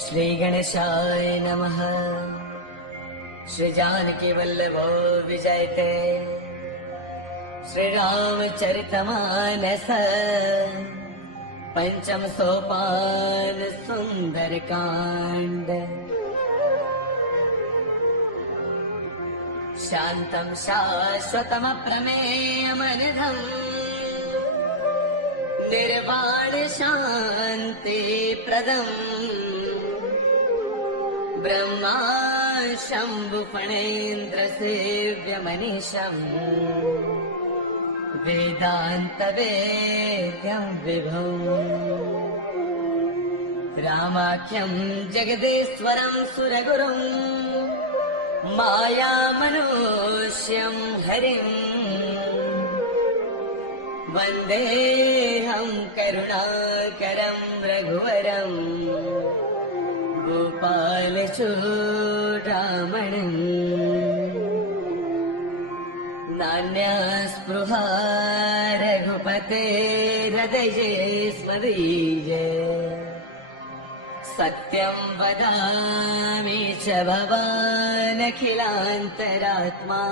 श्री गणेशाय नमः। श्री जानकी वल्लभो विजयते। श्री रामचरितमानस पंचम सोपान सुंदर कांड। शांतं शाश्वतमप्रमेयमनघम् निर्वाण शांति प्रदम् ब्रह्मा शंभु फणेन्द्र सेव्यमनीशम् वेदांत वेद्यं विभो रामाख्यं जगदीश्वरं सुरगुरुं मायामनुष्यं हरिम् वन्देऽहं करुणाकरं रघुवरम् गोपालचूडामणिम् नान्यस्पृहा रघुपतेर्हृदये स्मदीये सत्यं वदामि च भवानखिलान्तरात्मा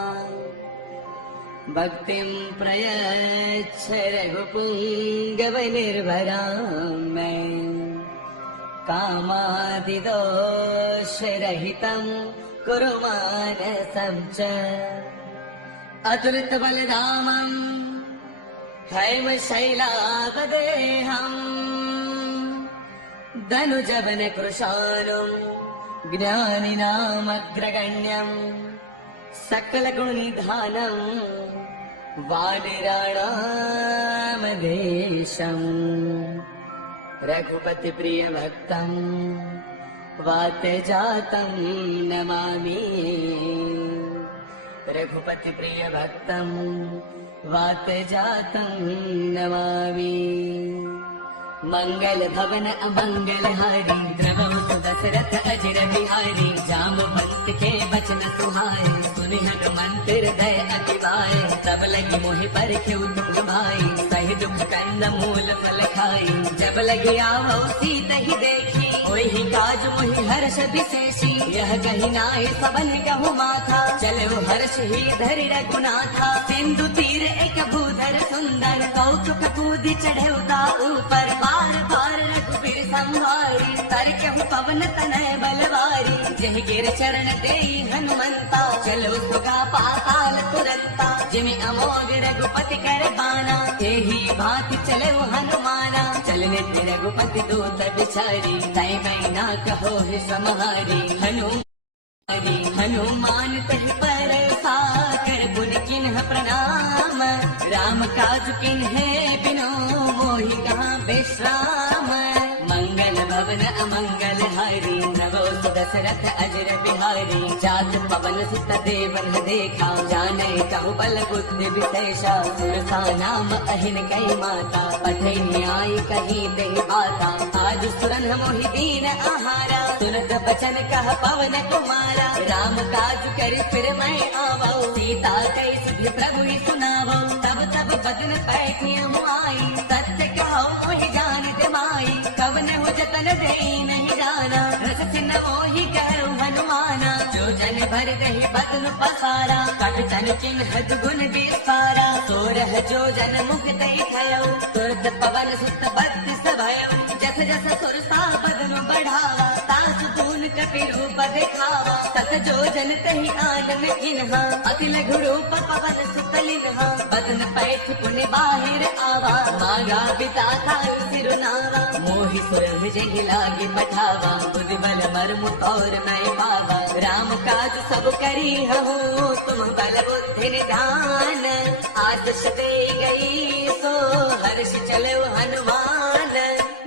भक्तिं प्रयच्छ रघुपुङ्गवनिर्भरां मे कामादिदोषरहितं कुरु मानसं च अतुलितबलधामं हैमशैलावदेहम् धनुजवनकृशानुं ज्ञानिनामग्रगण्यम् सकलगुणनिधानम् वानराणामधीशम् रघुपतिप्रियभक्तम् वातजातं नमामि। रघुपतिप्रियभक्तम् वातजातं नमामि। मंगल भवन अमंगल हारी द्रवौ सुदशरथ अजर बिहारी जामवंत के बचन सुहाए सुनि हनुमंत हृदय अति भाए तब लगी मोहि परखेउ तुम भाई सही दुख कंद मूल फल खाई जब लगी आवो सीत ही देखी ओहि काज मोहि हर्ष विशेषी यह कही नाहि सबन कहु माथा चलो हर्ष ही धरि रघुनाथा सिंधु तीर एक भूधर सुंदर कौतुक कूदि चढ़े उता ऊपर बार बार रघुबीर संभारी तरकहु पवन तनय बलवारी जह गिर चरण देई हनुमंता चलो सुगा पाताल तुरंता जिमि अमोघ रघुपति कर बाना एही भांति चले हनुमाना चलने ते रघुपति दूत बिचारी तय मैना कहो हे समहारी हनुमान तह पर साकर पुन किन्ह प्रणाम राम काज किन्हे बिनो मोहि कहाँ विश्राम मंगल भवन अमंगल हारी नवो सुदशरथ अजर बिहारी जात पवन सुत देवन देखा जाने कहु बल बुद्धि विशेषा सुरसा नाम अहिन कई माता पठे न्याय कही दे बाता आज सुरन मोहि दीन आहारा सुनत बचन कह पवन कुमारा राम काज कर फिर मैं आवो सीता कई सुध प्रभु ही सुनावो तब तब बदन पैठी आई सत्य कहो मोहि जान दे माई कवन हो जतन दे नहीं जाना रस सिन मोहि कहु हनुमाना जो जन भर दही बदन पसारा कट तन चिन्ह गुण विस्तारा सोरह जो जन मुख दई थयो तुरत पवन सुत बत्तीस भयो जस जस सुरसा बदन बढ़ावा तासु दून कपि रूप दिखावा सत जो जन तही आनन किन्हा अति लघु रूप पवन सुत लिन्हा बदन पैठ पुनि बाहिर आवा मागा पिता थायु सिरुनावा मोहि सुरभ जहि लागे पठावा बुद्धि बल मर्म और मैं पावा राम काज सब करी हूँ तुम बल बुद्धि निधान आदेश दे गई सो हर्ष चलो हनुमान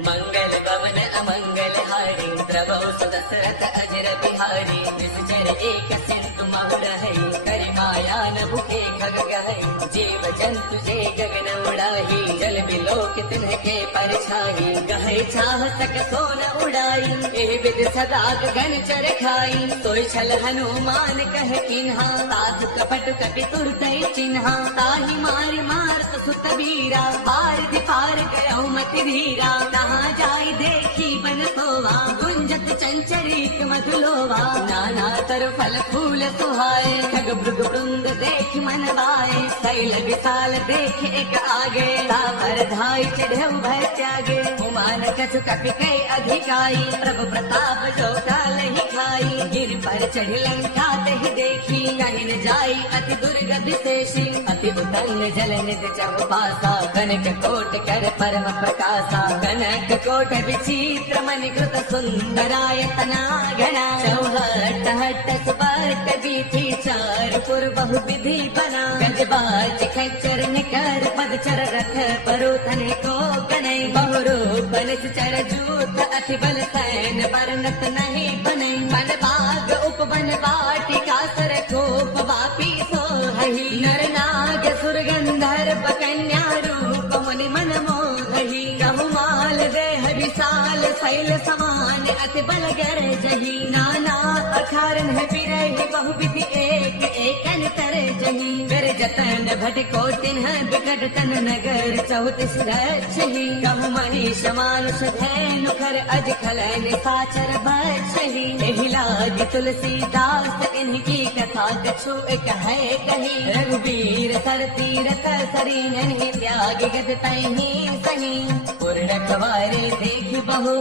मंगल भवन अमंगल हारी द्रवौ सुदशरथ अजर बिहारी निश्चर एक सिंधु महुर है करि माया न भूखे खग गहै जीव जंतु जे गगन उड़ाही जल बिलोक तिनके परछाई गहै छाह सक सोन उड़ाई एह विद सदा गगन चर खाई सोई छल हनुमान कह किन्हा साधु कपट कपि तुरतै चिन्हा ताहि मार मारत सुत बीरा पार दिपार गयो मति धीरा तहाँ जाई देखी बन सोवा गुंज गूंजत चंचरीक मधुलोवा, नाना तर फल फूल सुहाए, खग भृग वृंद देख मन भाए, शैल विशाल देख एक आगे, तावर धाई चढ़े भय त्यागे, हुमान कछु कपि कई अधिकाई, प्रभु प्रताप जो काल ही खाई, गिर पर चढ़ी लंका तहि देखी, कहीं न जाई अति दुर्गति शेषी, अति उतंग जल नित चौपासा, कनक कोट कर परम प्रकाशा, कनक कोट विचित्र मणिकृत सुंदरायतना घना, चौहट हट सुपट बीथी चार पुर बहु विधि बना, गजबाज खच्चर निकर पदचर रथ परोथन को कनै, बहुरूप निश्चर जूथ अति बल सैन बरनत नहीं बनै, वन बाग उपवन वाटिका सर खूप वापी सोहहि, नर नाग सुर गंधर्व कन्या रूप मुनि मन मोहहि, बहुमाल देह विशाल शैल समान अति बल गरजहि, नाना अखारन बिरहि बहुविधि एक एकन तरजहि, गर जतन भट कोटिन बिकट तन नगर चौतीस रक्षहि, कहु मनीष मानुष धैनु खर अज खलन साचर बक्षहि, एहि लाग तुलसीदास इनकी कथा कछु एक है कही, रघुवीर सर तीरथ सरीन त्याग गद तहि सही, पूर्ण कवारे देख बहु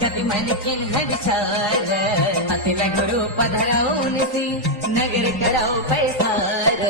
कपि मन किन्ह विचार, अति लघु रूप धरऊ निसि नगर कराऊ पैसार,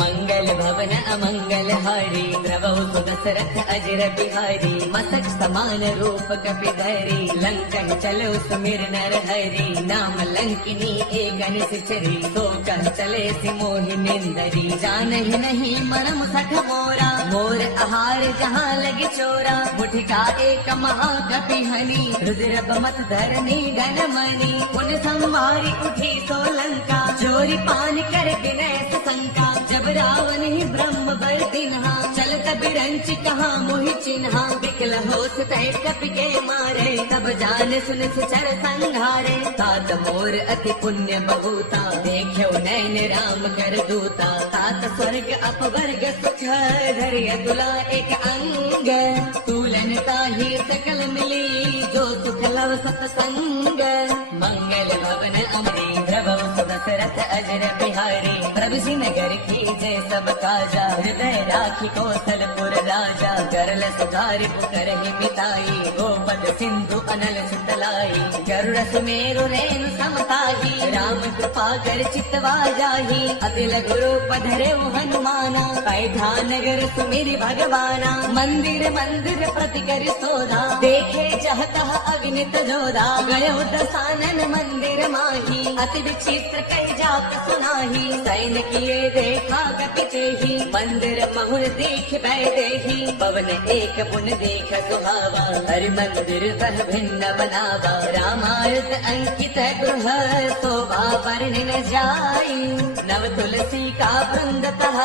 मंगल भवन अमंगल हारी, द्रवहु सुदशरथ अजर बिहारी, मस्तक समान रूप कपि धरी, लंकन चलो सुमिर नर हरि, नाम लंकिनी एक निश्चरी, तो कह चले सिमोहि निंदरी, जानहि नहीं मरम सठ मोरा, मोर आहार जहाँ लगे चोरा, मुठिका एक महाकपि हनि, रुद्र मत धरनी गण मणि, उन संवारी उठी सोलंका, चोरी पान कर विनय शंका, जब रावण ही ब्रह्म बर दिन्हा, चलत बिरंच कहा मोहि चिन्हा, बिकल होत तय कपि के मारे, तब जान सुन सुचर संघारे, तात मोर अति पुण्य बहुता, देखो नैन राम कर दूता, तात स्वर्ग अपवर्ग सुख धैर्य तुला एक अंग, तूलन ताहि सकल मिली, जो सुख लव सतसंग, मंगल भवन अमरी द्रवौ सुदशरथ अजर बिहारी, प्रभु जी नगर की जय सब काजा, हृदय राखी कौशलपुर राजा, करल सुधारि पुकरहि मिताई, गोपद सिंधु अनल सुतलाई, गरुड़ सुमेरु रेणु समताही, राम कृपा कर चितवा जाही, अति लघु रूप धरेउ हनुमाना, पैठा नगर सुमिरि भगवाना, मंदिर मंदिर प्रति कर सोधा, देखे जहतः अग्नित जोधा, गयो दसानन मंदिर माही, अति विचित्र कई जात सुनाही, सैन किए देखा गति तेहि, मंदिर महुर देख भय देहि, पवन एक पुन देख सुहावा, हरि मंदिर सह भिन्न बनावा, रामायण अंकित गृह शोभा वर्णि न जाई, नव तुलसी का वृंद तह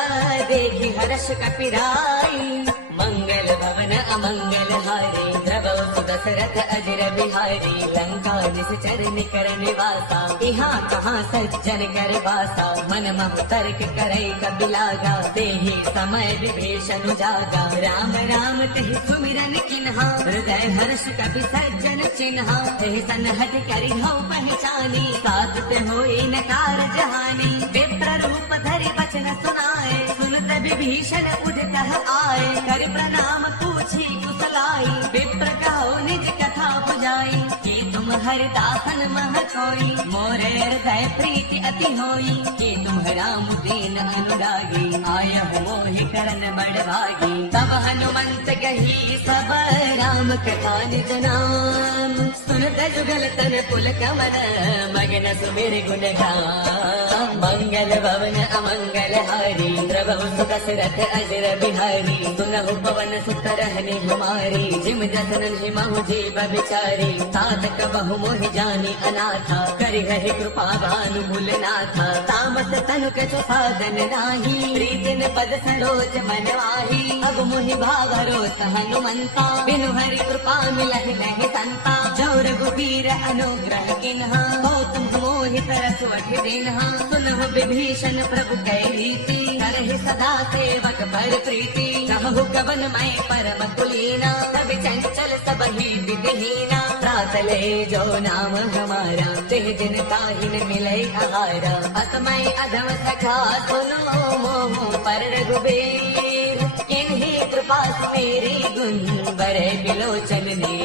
देखि हर्ष कपिराई, मंगल भवन अमंगल हारी, द्रवौ सुदशरथ अजर बिहारी, लंका निश्चर निकर निवासा, यहाँ कहाँ सज्जन कर वासा, मन महु तर्क करई कबिलागा, तेहि समय विभीषण जागा, राम राम तेहि सुमिरन किन्हा, हृदय हर्ष कपि सज्जन चिन्हा, तेहि सन्हट करि हऊ पहचानी, साथ ते होई न कारज हानि, विप्र रूप धरि वचन सुनाए, सुनत विभीषण उदितः आए, कर प्रणाम पूछी कुशलाई, विप्र कहो निज कथा बुझाई, कि तुम हरिदासन मह कोई, मोरे हृदय प्रीति अति होई, कि तुम राम दीन अनुरागी, आयहु मोहि करन बड़ भागी, तब हनुमंत कही सब राम कथा निज नाम, सुनत जुगल तन पुल कमल, मगन सुमिर गुण गान, मंगल भवन अमंगल हारी, द्रवहु सुदशरथ अजर बिहारी, सुनहु पवन सुत रहनि हमारी, जिम जसनन हिमहु जीव बिचारी, तात कबहु मोहि जानी अनाथा, करिहहि कृपा भानु मूलनाथा, तामस तनु कछु साधन नाही, प्रीतिन पद सरोज मन वाही, अब मोहि भावरो हनुमंता, बिनु हरि कृपा मिलहि नहीं संता, जो रघु रघुबीर अनुग्रह किन्हा गौतम मोहित रसवठ दिन्हा सुनहु विभीषण प्रभु कै रीति करहि सदा सेवक पर प्रीति कहु कवन मैं परम कुलीना सब चंचल सब ही विधिहीना प्रातले जो नाम हमारा तेह दिन ताहिन मिले आहारा असमय अधम सखा सुनो मोह पर रघुबीर किन्हीं कृपा मेरी गुण बरे बिलोचन ने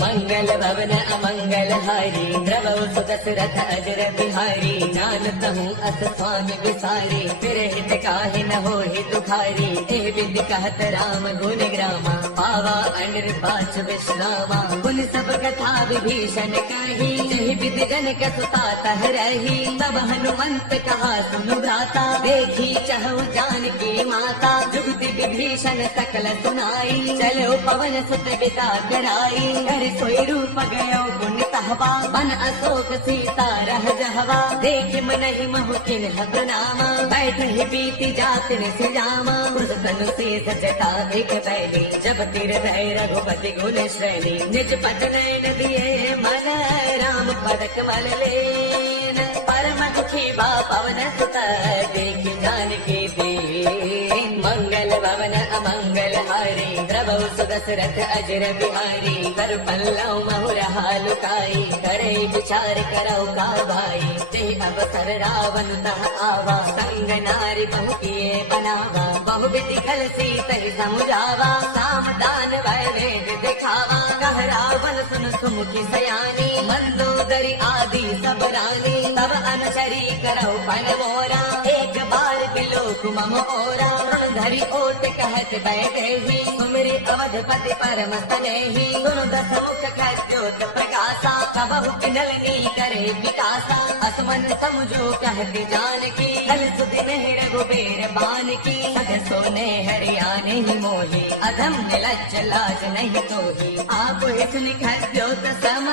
मंगल भवन अमंगल हारी द्रवौ सुदशरथ अजर बिहारी जानत हूँ अस स्वामी विसारी फिर हित काहे न हो दुखारी एह विधि कहत राम गुण ग्रामा पावा अनिर पाच विश्रामा गुण सब कथा विभीषण कही जहि विधि जनक सुता तह रही तब हनुमंत कहा सुनु भ्राता देखी चहु जानकी माता जुगति विभीषण सकल सुनाई चलो पवन सुत बिता कराई कर सोई रूप गयो पुण्य तहवा बन अशोक सीता रह जहवा देख मन ही महु किन्ह प्रणामा बैठ ही बीती जात ने सिजामा कुछ तनु शेष जटा एक बैली जब तिर भय रघुपति गुण श्रेणी निज पद नयन दिए मन राम पद कमल लेन परम दुखी बा पवन सुत देख जानकी दीन मंगल भवन अमंगल हारी द्रवौ सुदशरथ अजर बिहारी कर पल्लव महुरहा लुकाई करे विचार करौ का भाई ते अवसर रावण तह आवा संग नारी बहु किए बनावा बहु विधि कल सीत ही समुझावा साम दान वै वेद दिखावा कह रावण सुन सुमुखी सयानी मंदोदरी आदि सब रानी तब अनुचरी करौ पन मोरा एक बार बिलोक मम ओरा धरि ओट कहत बैठे ही सुमिरि अवधपति परम स्नेही सुनु दस मुख खद्योत प्रकाशा कबहु नलनी करे विकासा असमन समझो कहते जानकी कल सुधि नहीं रघुबीर बान की सद सोने हरियाणे ही मोही अधम निलज्ज लाज नहीं तोही आप ही सुनि खद्योत सम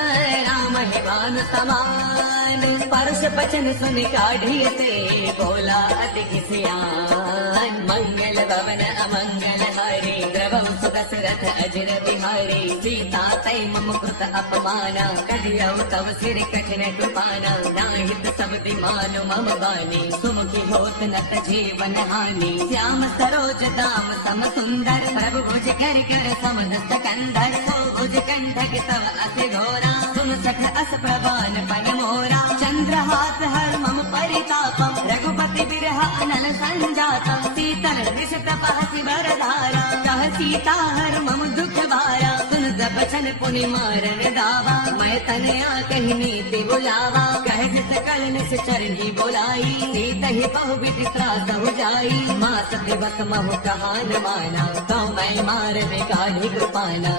राम ही बान समान परुष बचन सुनि काढ़ी से बोला अति किसियान मंगल भवन अमंगल हारी द्रवौ सुदशरथ अजर बिहारी सीता तै मम कृत अपमाना कदियौ तव सिर कठिन कृपाना नाहित सब दिमानो मम बानी सुमुखी होत नत जीवन हानि श्याम सरोज दाम सम सुंदर प्रभु भुज कर कर समदस्त कंधर सो भुज कंठक तव अस घोरा सुन सख अस प्रवान पन मोरा चंद्रहास हर मम परितापम रघुपति बिरह अनल संजातम शीतल दिशत पहसि बरधारा कह सीता हर मम दुख भारा सुन बचन पुनि मारन दावा मैं तनया कही नीति बुलावा कह सकल निश्चर ही बोलाई सीत ही बहु विधि त्रास हो जाई माँ सत्य बस महु कहा न माना तो मैं मार बिगाड़ी कृपाना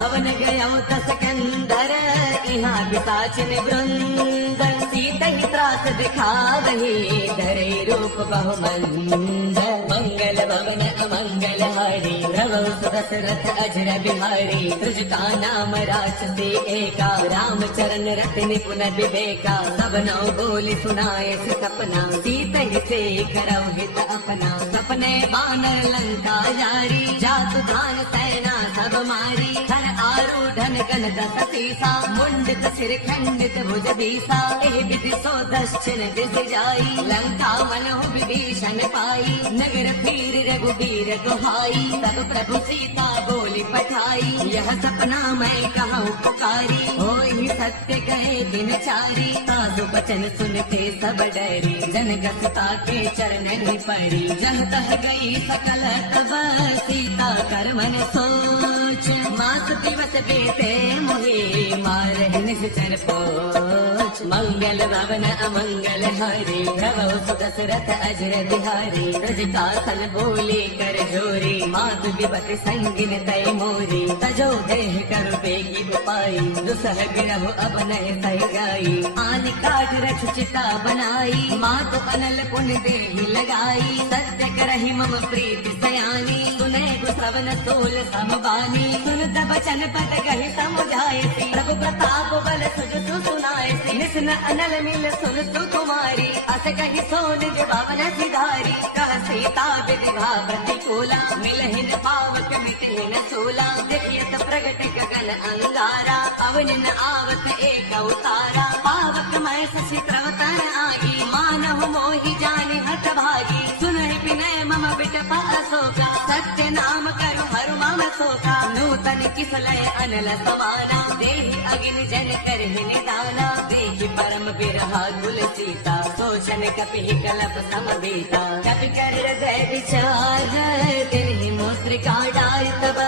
पवन गया तस कंदर यहाँ पिशाचिन वृंद सीत ही त्रास दिखा रही धरे रूप बहुमंद मंगल भवन अमंगल हारी द्रवौ सुदशरथ अजर बिहारी सृजता नाम राक्षसी एका राम चरण रति निपुण विवेका सब नौ बोली सुनाए सपना सीत ही से करौ हित अपना सपने बानर लंका जारी जातु धान सेना सब मारी धन आरूढ़न गण दस सीसा मुंडित सिर खंडित भुज दीसा एह विधि सो दक्षिण दिस जाई लंका मनहु विभीषण पाई नगर फिर रघुबीर दुहाई तब प्रभु सीता बोली पठाई यह सपना मैं कहूँ पुकारी होई सत्य कहे दिन चारी साधु वचन सुनते सब डरी जनक सुता के चरण ही पड़ी जह तह गई सकल तब सीता कर मन सोच मास दिवस बीते मोहे मार निश्चर पोच मंगल भवन अमंगल हारी द्रवौ सुदशरथ अजर बिहारी रजकासन बोले कर जोरी मातु विपत संगिन तय मोरी तजो देह कर बेगी उपाई दुसह गिरहु अब नह सह गाई आन काट रख चिता बनाई मात बनल पुन देहि लगाई सत्य करहि मम प्रीति सयानी सुने गुसवन सोल समबानी सुन तब वचन पद कहि समुझाए प्रभु प्रताप बल सुज सुनाए कृष्ण अनल मिल सुन सुकुमारी अस कही सोन जबावन सिधारी कह सीता विधिभा प्रतिकूला मिलहिन पावक मिटहिन सूला देखियत प्रगट गगन अंगारा अवनिन आवत एक अवतारा पावक मय शशि प्रवतन आगी मानव मोहि जानि हठ भागी सुनहि विनय मम बिटपा अशोका सत्य नाम करु हरु मम शोका नूतन किसलय अनल समाना देहि अग्नि जन करहि निदाना देखि परम बिरहा कुल सीता सोचन कपि कलप समबीता कपि कर हृदय विचार तिन्हि मुद्रिका डारि तब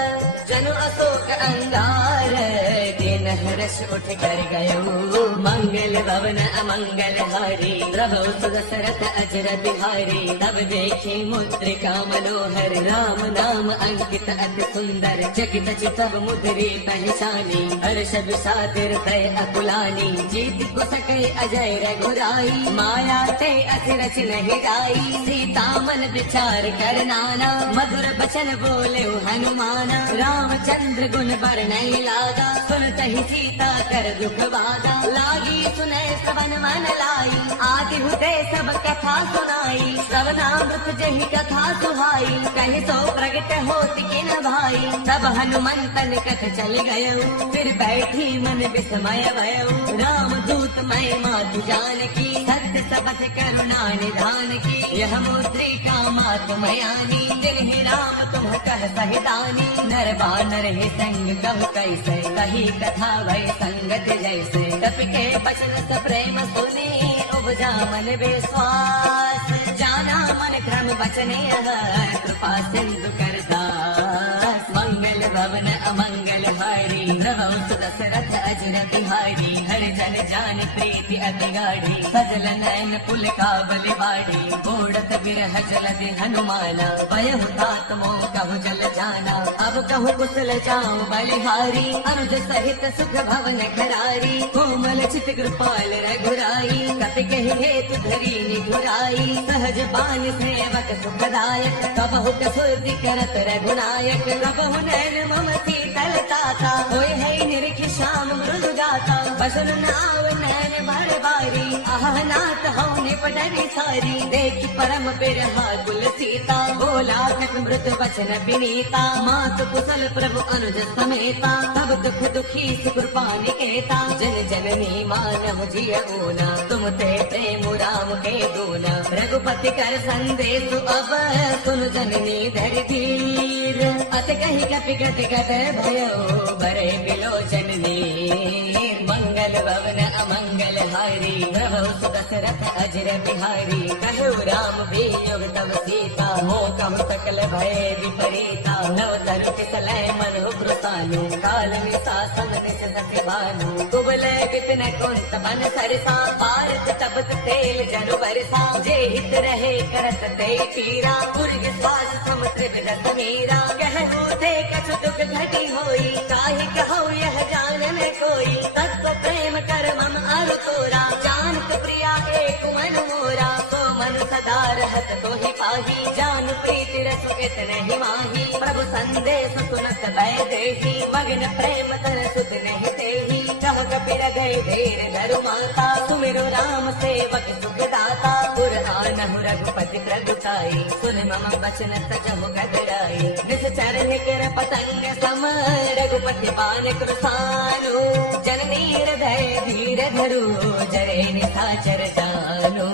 जनु अशोक अंगार दिन हर्ष उठ कर गयो मंगल भवन अमंगल हारी प्रभु सुदशरथ अजर बिहारी तब देखी मुद्रिका मनोहर राम नाम अंकित अति सुंदर चकित चितव मुद्री पहचानी हर्ष विषादिर तय अकुलानी जीत को सकै अजय रघुराई माया ते अति रच नहीं गाई सीता मन विचार कर नाना मधुर बचन बोले हनुमाना रामचंद्र गुण बरनई लागा सुनतहि सीता कर दुख बागा लागी सुनै श्रवण मन लाई आदि हुते सब कथा सुनाई श्रवणामृत जहि कथा सुहाई कहि सो प्रगट होति किन भाई तब हनुमंत निकट चल गयो फिर बैठी मन विस्मय भयो राम दूत मय मातु जानकी सत्य सबथ करुणा निधान की यह मुद्रिका मातु मयानी तिन्हि राम तुम कह सहितानी नर बानर ही संग कब कैसे कही कथा भय संगत जैसे कपि के बचन स प्रेम सुने उपजा मन विश्वास जाना मन क्रम बचने कृपा सिंधु करदास मंगल भवन अमंगल हारी प्रभु सुदशरथ अजर बिहारी हर जन जान प्रीति अति गाढ़ी सजल नयन पुल का बलिवाड़ी बोड़त बिरह जलधि हनुमाना भयहु तात मोह कहु जल जाना अब कहु कुशल जाऊं बलिहारी अनुज सहित सुख भवन खरारी कोमल चित कृपाल रघुराई कपि कहि हेतु धरी निघुराई सहज बान सेवक सुखदायक कबहु कसुरति करत रघुनायक कबहु नैन मम शीतल ताता होय है निरख श्याम मृदु गाता बसन नाव नैन भर बारी आह नाथ हऊ निपटनि सारी देखि परम बिरहा कुल सीता बोला तक मृत वचन विनीता मात कुशल प्रभु अनुज समेता तब दुख दुखी सुकृपा निकेता जन जननी मानव जियऊना तुम ते प्रेम राम के दूना रघुपति कर संदेश अब सुन जननी धरि धीर अत कही कपि गति गत भयो बरे बिलोचन नीर मंगल भवन अमंगल हारी प्रभु सुदशरथ अजर बिहारी कहु राम वियोग तव सीता हो कहु सकल भय विपरीता नव तरु किसलय मनु कृतानु काल निशासन निश सत्य भानु कुबलय विपिन कुंत बन सरसा भारत तपत तेल जनु बरसा जे हित रहे करत ते पीरा पुर विश्वास समुद्र विदत मीरा कहु ते कछु दुख घटी होई काहे कहु यह जानन कोई तत्व प्रेम कर मम अर तोरा जानत प्रिया एक मन मोरा तो मन सदा रहत तो ही पाही जान प्रीति रसु इत नहीं माही प्रभु संदेश सुनत भय देही मगन प्रेम तर सुत नहीं तेही कह कपिर गए धीर धरु माता सुमिरु राम सेवक सुख दाता पुर आनहु रघुपति प्रगुताई सुन मम वचन तजहु गदराई निश्चर निकर पतंग सम रघुपति बान कृसानु जननी हृदय धीर धरु जरे निशाचर जानो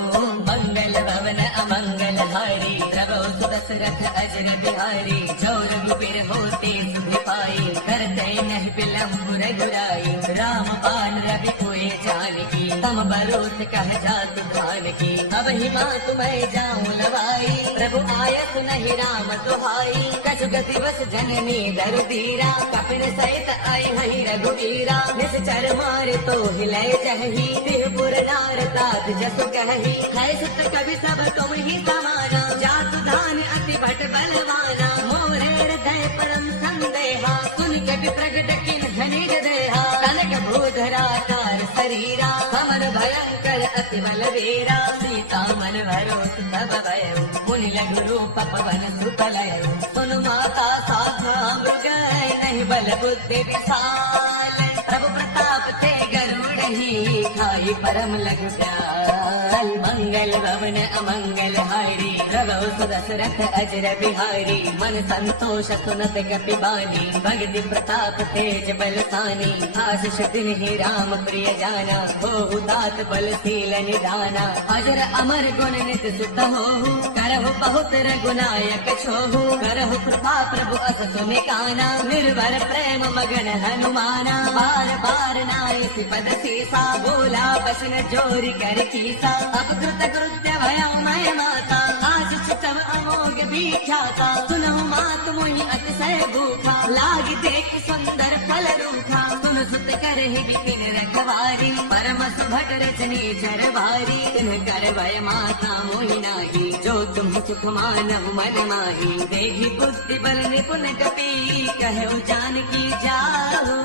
मंगल भवन अमंगल हारी प्रभु सुदशरथ अजर बिहारी जो रघुबीर होते सुधि पाई करते नहीं विलंब रघुराई राम बाण रवि कोय जानकी तम बरोत कह जात धान की अब ही माँ तुम्हें जाऊं लवाई प्रभु आयत नहीं राम दुहाई कछु गति बस जननी दर धीरा कपिन सहित आई हई रघुवीरा निश्चर मारे तो हिलय जही तिहपुर नार तात जसु कही है सुत कवि सब तुम ही समाना जातु धान अति भट बलवाना मोरे हृदय परम संदेहा सुन कवि प्रगट किन धनि देहा कनक भूधरा कार शरीरा हमर भयंकर अति बलवीरा सीता मन भरोस तब भयो मुनि लघु रूप पवन सुतलयो सुन माता साधा मृग नहीं बल बुद्धि विशाल प्रभु प्रताप ते गरुड़ ही खाई ताहि परम लघु दयाल। मंगल भवन अमंगल हारी प्रभु सुदशरथ अजर बिहारी। मन संतोष सुनत कपि बानी भगति प्रताप तेज बलसानी। आशीष तिन्हि राम प्रिय जाना होहु तात बलशील निधाना। अजर अमर गुण नित सुत होहु करहु बहुत रघुनायक छोहु। करहु कृपा प्रभु अस सुनि काना निर्भर प्रेम मगन हनुमाना। बार बार नाय पद सीसा बोला बसन जोरी कर कीसा। अब कृत कृत्य भया मैं माता आशीष तब अमोघ विख्याता। सुनहु मात मोहि अतिशय भूखा लागी देख सुंदर फल रूखा। सुन सुत करहि बिपिन रखवारी परम सुभट रचनी चरवारी। तिन्ह कर भय माता मोहि नाही जो तुम सुख मानहु मन माही। देहि बुद्धि बल निपुण कपि कहु जानकी जाहु।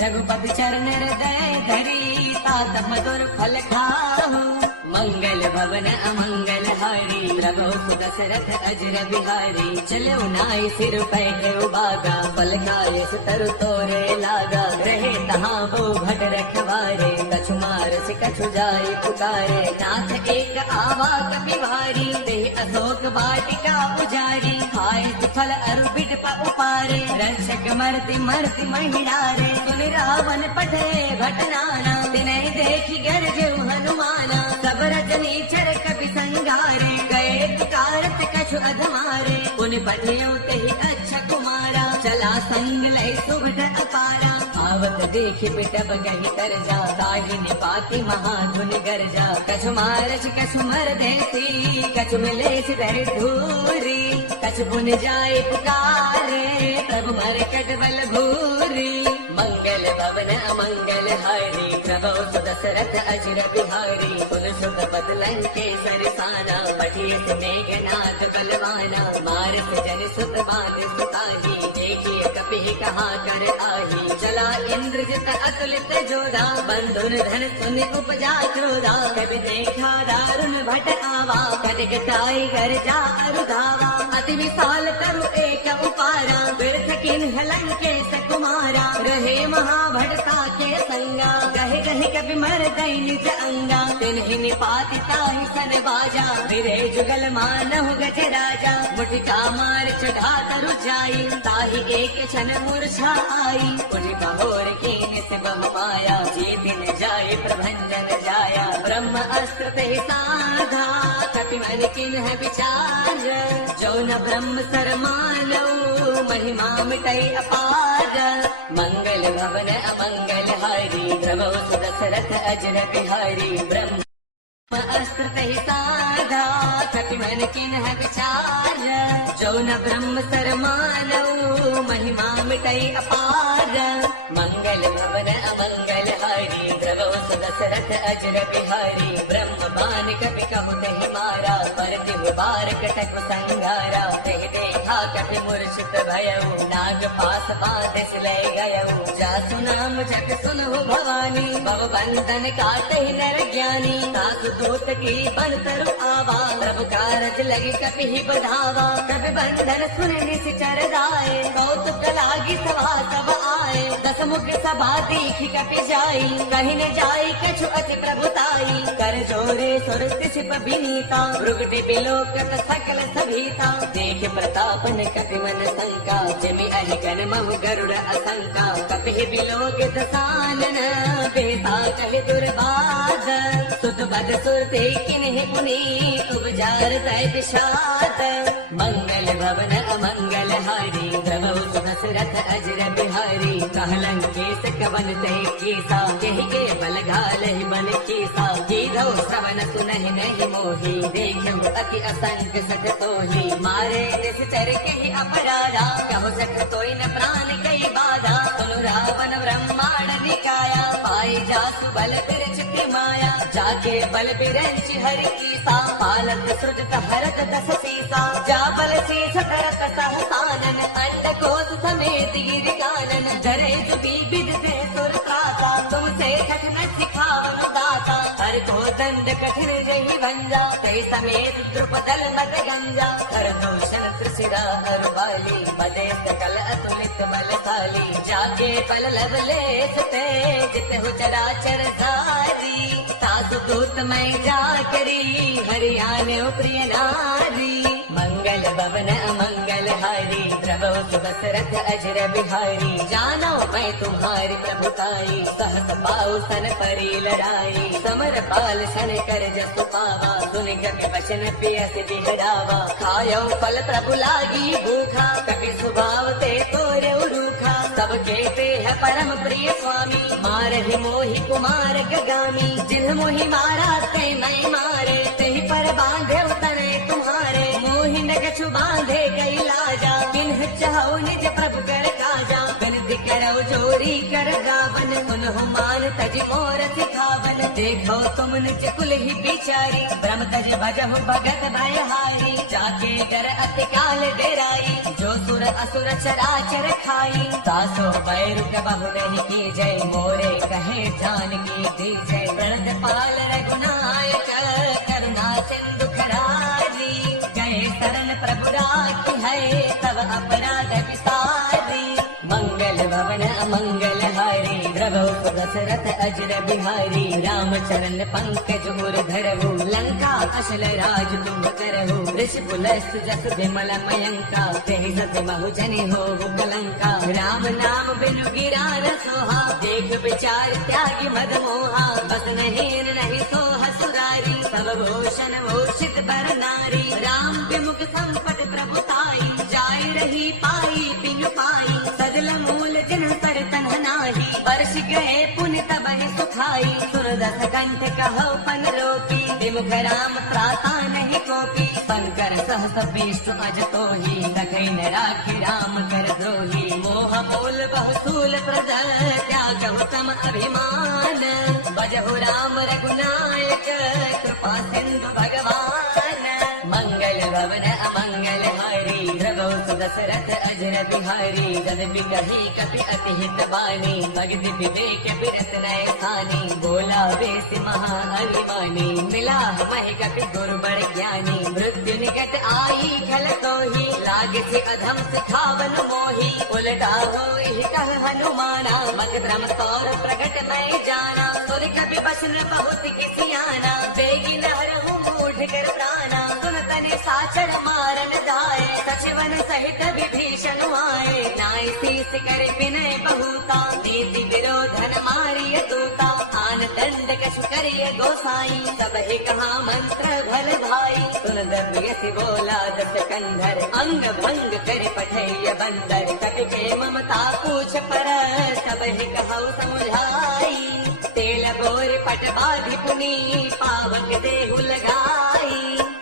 रघुपति चरण हृदय धरी तात मधुर फल खाहु। मंगल भवन अमंगल हारी प्रभु सुदशरथ अजर बिहारी। चलो नाई सिर पैठे उबागा फल खाए सुतरु तोरे लागा। रहे तहाँ वो भट रखवारे कछु मार से कछु जाए पुकारे। नाथ एक आवा कपि भारी देह अशोक वाटिका उजारी। खाए फल अरु बिट उपारे रक्षक मरती मरती महिलारे। सुन रावण पठे भटनाना तिनहि देखी गरजे हनुमाना। सब रजनी चर कपि संगारे गए पुकारत कछु अधमारे। उन पठेउ तहि अच्छा कुमारा चला संग लय सुभट अपारा। आवत देख पिटब गही तर जा ताहि निपाति महाधुन गरजा। कछु मारच कछु मर देसी कछु मिले सिधर धूरी। कछु पुन जाए पुकारे तब मर कटबल भूरी। मंगल भवन अमंगल हारी प्रभु सुदशरथ अजर बिहारी। सुन सुत बदलन के सरसाना पठियत मेघनाथ बलवाना। मारत जन सुत बांध सुताही देखिए कपि कहा कर आही। चला इंद्रजित अतुलित जोधा बंधुन धन सुन उपजा क्रोधा। कभी देखा दारुण भट आवा कटक ताई घर जा अरुधावा। अति विशाल तरु एक उपारा बिरथ किन्ह लंकेश कुमारा। रहे महाभटता के संगा गहे गहे कभी मर गई निज अंगा। तिन्हि निपाति ताहि सन बाजा विरे जुगल मानहु गज राजा। मुटिका मार चढ़ा तरु जाई ताहि एक क्षण मूर्छा आई। उठि बहोर कीन से बहु माया जे दिन जाए प्रभंजन जाया। ब्रह्म अस्त्र ते साधा कपि मन किन्ह विचार। जो न ब्रह्म सर मानऊ महिमा मिटई अपार। मंगल भवन अमंगल हारी प्रभु सुदशरथ अजर बिहारी। ब्रह्म अस्त्र तहि साधा कपि मन किन्ह विचार। जो न ब्रह्म सर मानऊ महिमा मिटई अपार। मंगल भवन अमंगल हारी प्रभु सुदशरथ अजर बिहारी। ब्रह्म बान कपि कहु तहि मारा परति बार कटक संगारा। तहि देखा कपि मूर्छित भयऊ नाग पास बाधिस लय गयऊ। जासु नाम जग सुनहु भवानी भव बंधन काटहि नर ज्ञानी। सासु दूत की बन तरु आवा प्रभु कारज लगी कपि ही बढ़ावा। कपि बंधन सुन निश्चर जाए कौतुक लागी सभा सब आए। दस मुख सभा देखी कपि जाई कहीं न जाई कछु अति प्रभुताई। कर जोरे सुरति सिप विनीता भृगुटि बिलोकत सकल सभीता। देख प्रतापन कपि मन शंका जमि अहिकन महु गरुड़ असंका। कपि बिलोकित सानन बेता कहि दुर्बाध। सुत बद सुरते किन्हि पुनि उपजार तय विषाद। मंगल भवन अमंगल हारी प्रभु सुदशरथ अजर बिहारी। कहलन केस कवन ते कीसा कहि के बल घालहि बन कीसा। कीधौ श्रवण सुनहि नहीं मोही देखहु अति असंख्य सठ तोही। मारे निश्चर के अपराधा कहु सठ तोय न प्राण कई बाधा। सुनु रावण ब्रह्मांड निकाया पाई जासु बल बिरचित माया। जाके बल बिरंच हरि कीसा पालत सृजत हरत दस सीसा। जा बल शीस धरत सहसानन अंडकोश समेत गिरिकानन। जरे जुबी विदते सुर त्राता तुमसे कठिन सिखावन दाता। हर को दंड कठिन रही भंजा कई समेत द्रुपदल मत गंजा। हर दूषण त्रिशिरा हर बाली बदे सकल अतुलित बलशाली। जाके पल लव लेस ते जित हो चराचर धारी। सूत में जा करी हरियाणे प्रिय नारी मंगल भवन अमंगल हारी प्रभु सुदशरथ अजर बिहारी जानो मैं तुम्हारी प्रभुताई सहस पाऊ सन परी लड़ाई समर पाल सन कर जसु पावा सुन के वचन पियस बिहरावा खायो फल प्रभु लागी भूखा कभी स्वभाव ते तोरे रूखा सबके ते है परम प्रिय स्वामी मारहि मोहि कुमार गगामी जिन्ह मोहि मारा ते नहीं मारे ते पर बांधे तने तुम्हारे मोहि न कछु बांधे कई लाजा किन्ह चाहो निज प्रभु कर काजा विनती करो जोरी कर गावन उन्हो मान तज मोर सिखावन देखो तुम निज कुल ही बिचारी ब्रह्म तज भजहु भगत भय हारी जाके डर अति काल डेराई जो सुर असुर चराचर खाई सासो बैरु के बहु नहीं की जय मोरे कहे जान की दी जय प्रणत पाल रघुनायक करुणा सिंधु खरारी जय शरण प्रभु राखी है तब अपराध विसारी मंगल भवन अमंगल हारी प्रभु दशरथ अजर बिहारी राम चरण पंकज उर धरहु लंका अशल राज तुम करहु ऋषि पुलस्त जस विमल मयंका तेहि सत महु जनि हो कलंका राम नाम बिनु गिरा न सोहा देख विचार त्यागी मद मोहा बस नहीं नहीं सोहा सुरारी सब भूषण भूषित बर नारी राम विमुख संपत प्रभुताई जाय रही पाई पिनु पाई सजल मूल जन पर तन नाही वर्ष गए पुण्य तब सुखाई सुर दस कंठ कहो पन रोकी विमुख राम प्राता नहीं कोपी शंकर सहस विष्णु अज तो ही सखई न राखी राम कर द्रोही मोह मूल बहुसूल प्रद त्याग तम अभिमान बजहु राम रघुनायक कृपा सिंधु भगवान मंगल भवन अमंगल हारी प्रभु सुदशरथ अजर बिहारी जद बिकही कपि अति हित बानी भगति विवेक बिरत नय स्थानी बोला बेस महा अभिमानी मिला महि कपि गुरु बड़ ज्ञानी मृत्यु निकट आई खल कोहि लाग से अधम सिखावन मोही उलटा होई कह हनुमाना मत भ्रम तौर प्रगट मैं जाना सुर कपि बसन बहुत किसियाना बेगी नहरहु मूढ़ कर प्राणा सुन तने साचर मारन धाये सचिवन सहित विभीषण आए नाय शीस कर विनय बहुता नीति विरोधन मारिय दूता आन दंड कछु करिय गोसाई सब ही कहा मंत्र भल भाई सुन दर्यसि बोला दस कंधर अंग भंग कर पठैय बंदर कपि के ममता पूछ पर सब ही कहु समुझाई तेल बोर पट बाधि पुनी पावक देहु लगाई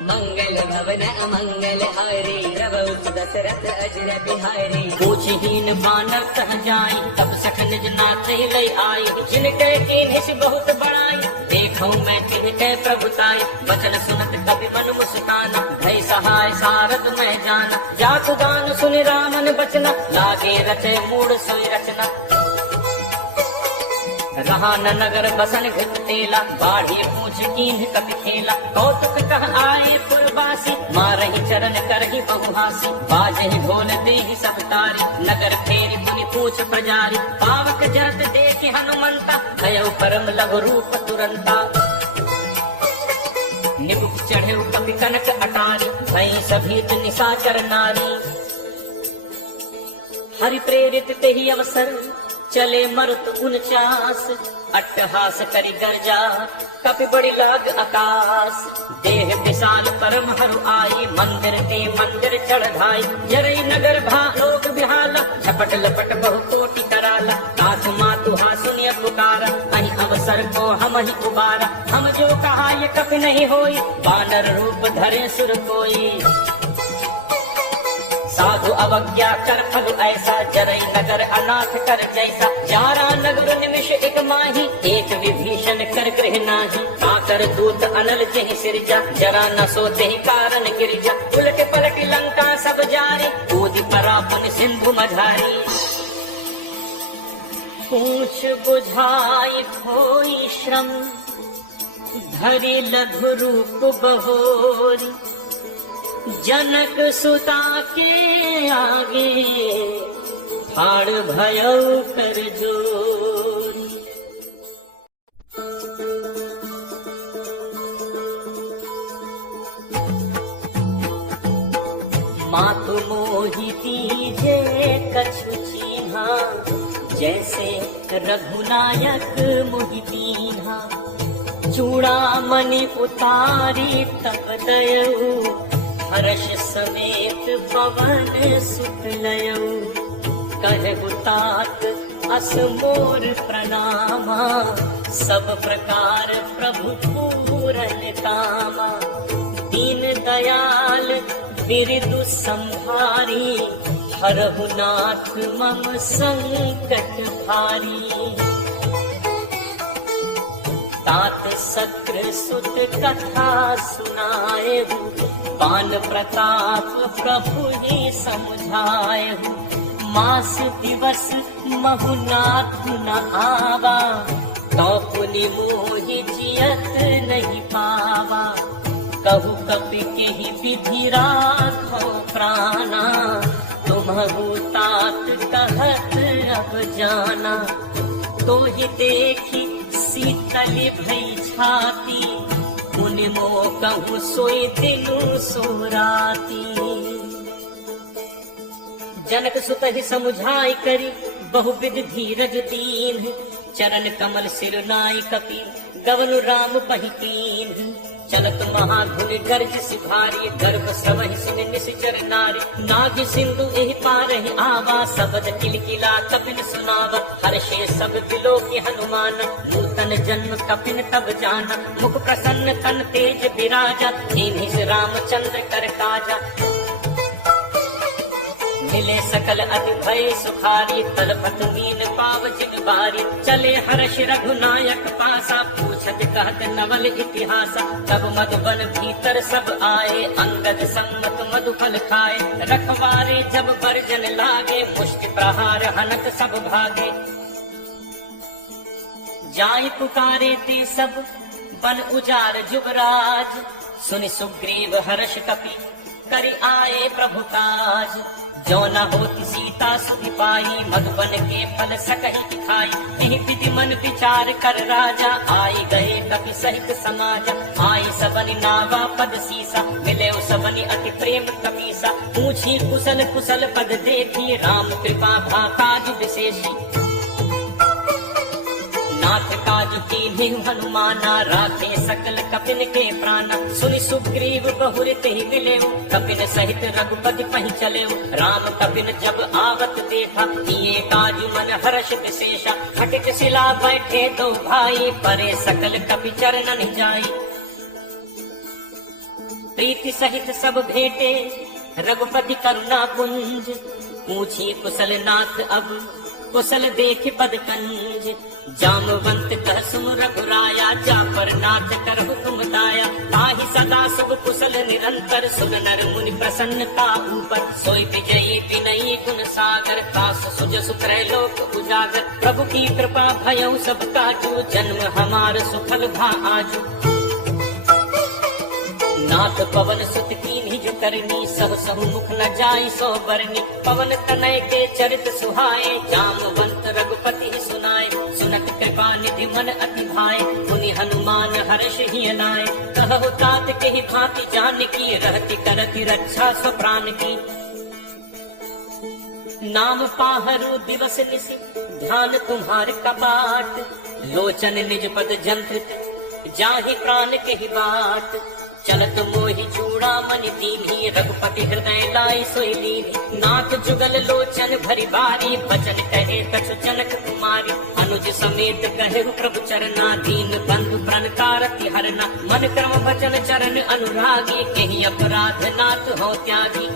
मंगल भवन अमंगल हारी प्रभु दशरथ अजर बिहारी पूछहीन बानर कह जाई तब सख निज नाथ लय आई जिनके कीन्हिस बहुत बड़ाई देखो मैं तिनके प्रभुताई वचन सुनत कभी मन मुस्काना भय सहाय सारद मैं जाना जातु गान सुन रामन बचना लागे रचे मूड सोई रचना रहा न नगर बसन घृत तेला बाढ़ी पूछ कीन्ह कपि खेला कौतुक कह आए पुरवासी मारही चरण करही बहुहासी बाजहि ढोल देहि सब तारी नगर फेरी पुनि पूछ प्रजारी पावक जरत देखे हनुमंता भयउ परम लघु रूप तुरंता निबुक चढ़े कपि कनक अटारी भई सभीत निशाचर नारी हरि प्रेरित तेहि अवसर चले मरुत 49 अट्टहास करि गर्जा कपि बड़ी लाग आकाश देह विशाल परम हरु आई मंदिर ते मंदिर चढ़ाई जरई नगर भा लोग बिहाला झपट लपट बहु कोटि कराला नाथ मातु हा सुनिय पुकारा अहि अवसर को हम ही उबारा हम जो कहा ये कपि नहीं होई बानर रूप धरे सुर कोई साधु अवज्ञा कर फल ऐसा जरई नगर अनाथ कर जैसा जारा नगर निमिष एक माही एक विभीषण कर गृह नाही आकर दूत अनल जहि सिरजा जरा न सोते ही कारण गिरजा उलट पलट लंका सब जारी कूदी परा पुन सिंधु मझारी पूछ बुझाई खोई श्रम धरि लघु रूप बहोरी जनक सुता के आगे फाड़ भयउ कर जोरी मातु मोहि दीजे कछु चीन्हा, जैसे रघुनायक मोहि दीन्हा। चूड़ामणि उतारी तब दयऊ, हर्ष समेत पवन सुत लयऊ। कहु तात अस मोर प्रणामा, सब प्रकार प्रभु पूरन कामा। दीन दयाल बिरदु संहारी, हरहु नाथ मम संकट भारी। तात सक्र सुत कथा सुनाएहु, पान प्रताप प्रभु ही समझाएहु। मास दिवस महु नाथ न आवा, तो पुनि मोहि जियत नहीं पावा। कहु कपि केहि विधि राखो प्राणा, तुम्हु तात कहत अब जाना। तोहि देखि शीतल भई छाती, मुनि मोह कहु सोई दिनु सो राती। जनक सुत ही समुझाई करी, बहुविध धीरज दीन। चरण कमल सिर नाई कपि, गवनु राम पहितीन। चलत महाधुन गर्ज सिधारी, गर्भ श्रवहि सुन निश्चर नारी। नाग सिंधु एहि पारहि आवा, सबद किलकिला कपिन सुनावा। हर्षे सब बिलोकि हनुमान, नूतन जन्म कपिन तब जाना। मुख प्रसन्न तन तेज विराजा, दीन्हि रामचंद्र कर काजा। मिले सकल अति भय सुखारी, तलपत मीन पाव जिन बारी। चले हर्ष रघुनायक पासा, पूछत कहत नवल इतिहासा। तब मधुबन भीतर सब आए, अंगद सम्मत मधुफल खाए। रखवारे जब बरजन लागे, मुष्टि प्रहार हनत सब भागे। जाय पुकारे ते सब बन उजार जुबराज, सुनि सुग्रीव हर्ष कपि करि आए प्रभु काज। जो न होती सीता सुधि पाई, मधुबन के फल सकहि खाई। एहि विधि मन विचार कर राजा, आई गए कपि सहित समाजा। आई सबनि नावा पद सीसा, मिले सबनि अति प्रेम कपीसा। पूछी कुशल कुशल पद देखी, राम कृपा भा काज विशेषी। नाथ काज कीन्हि हनुमाना, राखे सकल कपिन के प्राणा। सुनि सुग्रीव बहुर तेहि मिलेउ, कपिन सहित रघुपति पहि चलेउ। राम कपिन जब आवत देखा, किए काज मन हर्ष विशेषा। खटिक शिला बैठे दो भाई, परे सकल कपि चरणन जाई। प्रीति सहित सब भेटे, रघुपति करुणा पुंज। पूछी कुशल नाथ अब, कुशल देख पद कंज। जामवंत कह सुन रघुराया, जा पर नाथ कर हुकुम दाया। ताहि सदा सुख कुशल निरंतर, सुन नर मुनि प्रसन्नता ऊपर। सोई विजयी विनयी गुण सागर, कास सुज सुत्र लोक उजागर। प्रभु की कृपा भयउ सब काजू, जन्म हमार सुफल भा आजू। नाथ पवन सुत कीन्हि जो करनी, सह सहु मुख न जाई सो बरनी। पवन तनय के चरित सुहाए, जामवंत रघुपति सुनाए। सुनत कृपा निधि मन अति भाए, मुनि हनुमान हर्ष ही अनाए। कहु तात केहि भांति जानकी, रहति करति रक्षा स्व प्राण की। नाम पाहरु दिवस निशि, ध्यान तुम्हार कपाट। लोचन निज पद जंत्रित, जाहि प्राण केहि बाट। चलत मोहि चूड़ामणि दीन्हि, रघुपति हृदय लाई सोई लीन्हि। नाथ जुगल लोचन भरि बारी, बचन कहे कछु जनक कुमारी। अनुज समेत कहेहु प्रभु चरना, दीन बंधु प्रण कारति हरना। मन क्रम वचन चरण अनुरागी, केहि अपराध नाथ हो त्यागी।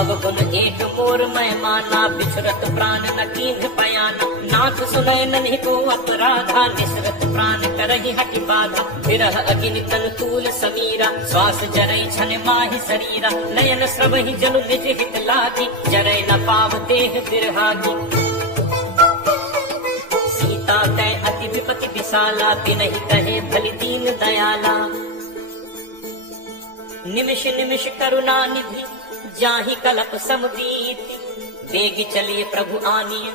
अवगुण एक मोर मैं माना, बिछुरत प्राण न कीन्ह पयाना। नाथ सुनय नन्हि को अपराधा, निसरत प्राण करहि हठि बाधा। विरह अग्नि तन तूल समीरा, श्वास जरई छन माहि शरीरा। नयन स्रवहि जनु निज हित लागी, जरय न पाव देह बिरहागी। सीता कै अति विपति विशाला, बिनहि कहे भलि दीन दयाला। निमिष निमिष करुणा निधि, जाहि कलप समदीति। बेग चलिए प्रभु आनिय,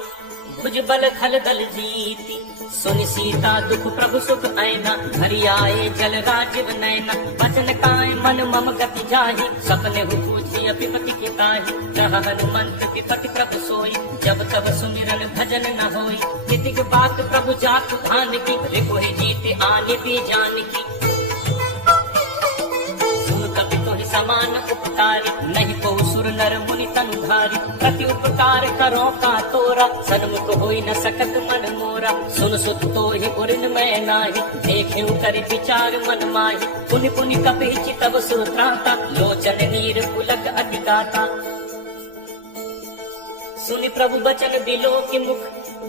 भुजबल खल दल जीती। सुनि सीता दुख प्रभु सुख ऐना, हरि आए जल राजीव नैना। बचन काय मन मम गति जाहि, सपने हु पूछी विपति के ताहि। रह हनुमंत विपति प्रभु सोई, जब तब सुमिरन भजन न होई। कितिक बात प्रभु जातु धान की, रिपुहि जीते आने भी जान की। सुन कपि तोहि समान उपकारी, नहीं को सुर नर मुनि तनुधारी। प्रति उपकार करो का तोरा, सन्मुख होई न सकत मन मोरा। सुन सुत तोहि उरिन मैं नाही, देखेउ करि विचार मन माहि। पुनि पुनि कपि चितव सुर त्राता, लोचन नीर पुलक अति गाता। सुनि प्रभु बचन बिलो की मुख,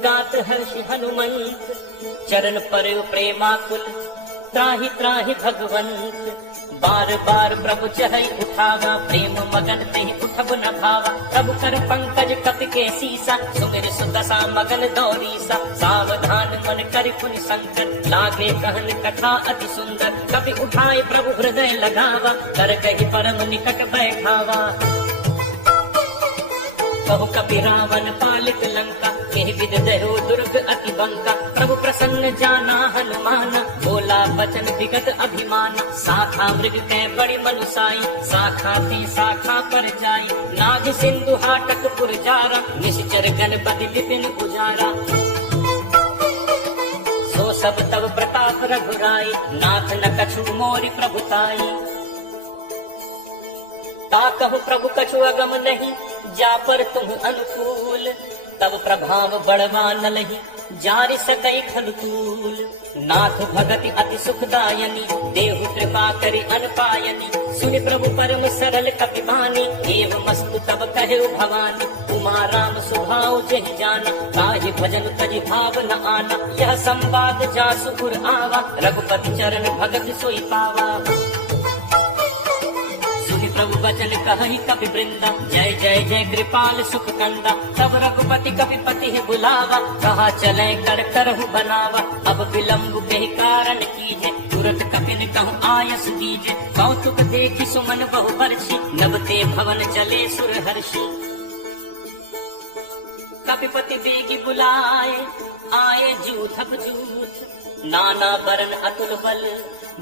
गात हर्षि हनुमंत। चरण पर प्रेमाकुल, त्राहि त्राहि भगवंत। बार बार प्रभु चहै उठावा, प्रेम मगन तेहि उठब न भावा। प्रभु कर पंकज कपि के सीसा, सुमिर सुदशा मगन दौरीसा। सावधान मन करि पुनि संकर, लागे कहन कथा अति सुंदर। कपि उठाए प्रभु हृदय लगावा, कर कहि परम निकट बैठावा। कहु कपि रावण पालित लंका, केहि विद दहो दुर्ग अति बंका। प्रभु प्रसन्न जाना हनुमाना, बोला बचन विगत अभिमान। शाखा मृग कै बड़ी मनुसाई, शाखा ते शाखा पर जाई। नाग सिंधु हाटक पुर जारा, निश्चर गणपति विपिन उजारा। सो सब तब प्रताप रघुराई, नाथ न कछु मोरि प्रभुताई। ता कहु प्रभु कछु अगम नहीं, जा पर तुम अनुकूल। तब प्रभाव बढ़वा न लही, जारि सकई खलतूल। नाथ भगति अति सुखदायनी, देहु कृपा करि अनपायनी। सुनि प्रभु परम सरल कपिबानी, एव मस्तु तब कहे भवानी। उमा राम सुभाव जहि जाना, ताहि भजन तजि भाव न आना। यह संवाद जासु उर आवा, रघुपति चरण भगत सोई पावा। प्रभु वचन कहहि कपि वृंदा, जय जय जय कृपाल सुख कंदा। तब रघुपति कपिपति बुलावा, कहा चले कर करहु बनावा। अब विलम्ब के कारण कीजे, तुरत कपिन कहूँ आयस दीजे। कौतुक देखि सुमन बहु बरछी, नबते भवन चले सुर हर्षि। कपिपति बेगी बुलाए, आए जूथक जूथ। नाना बरन अतुल बल,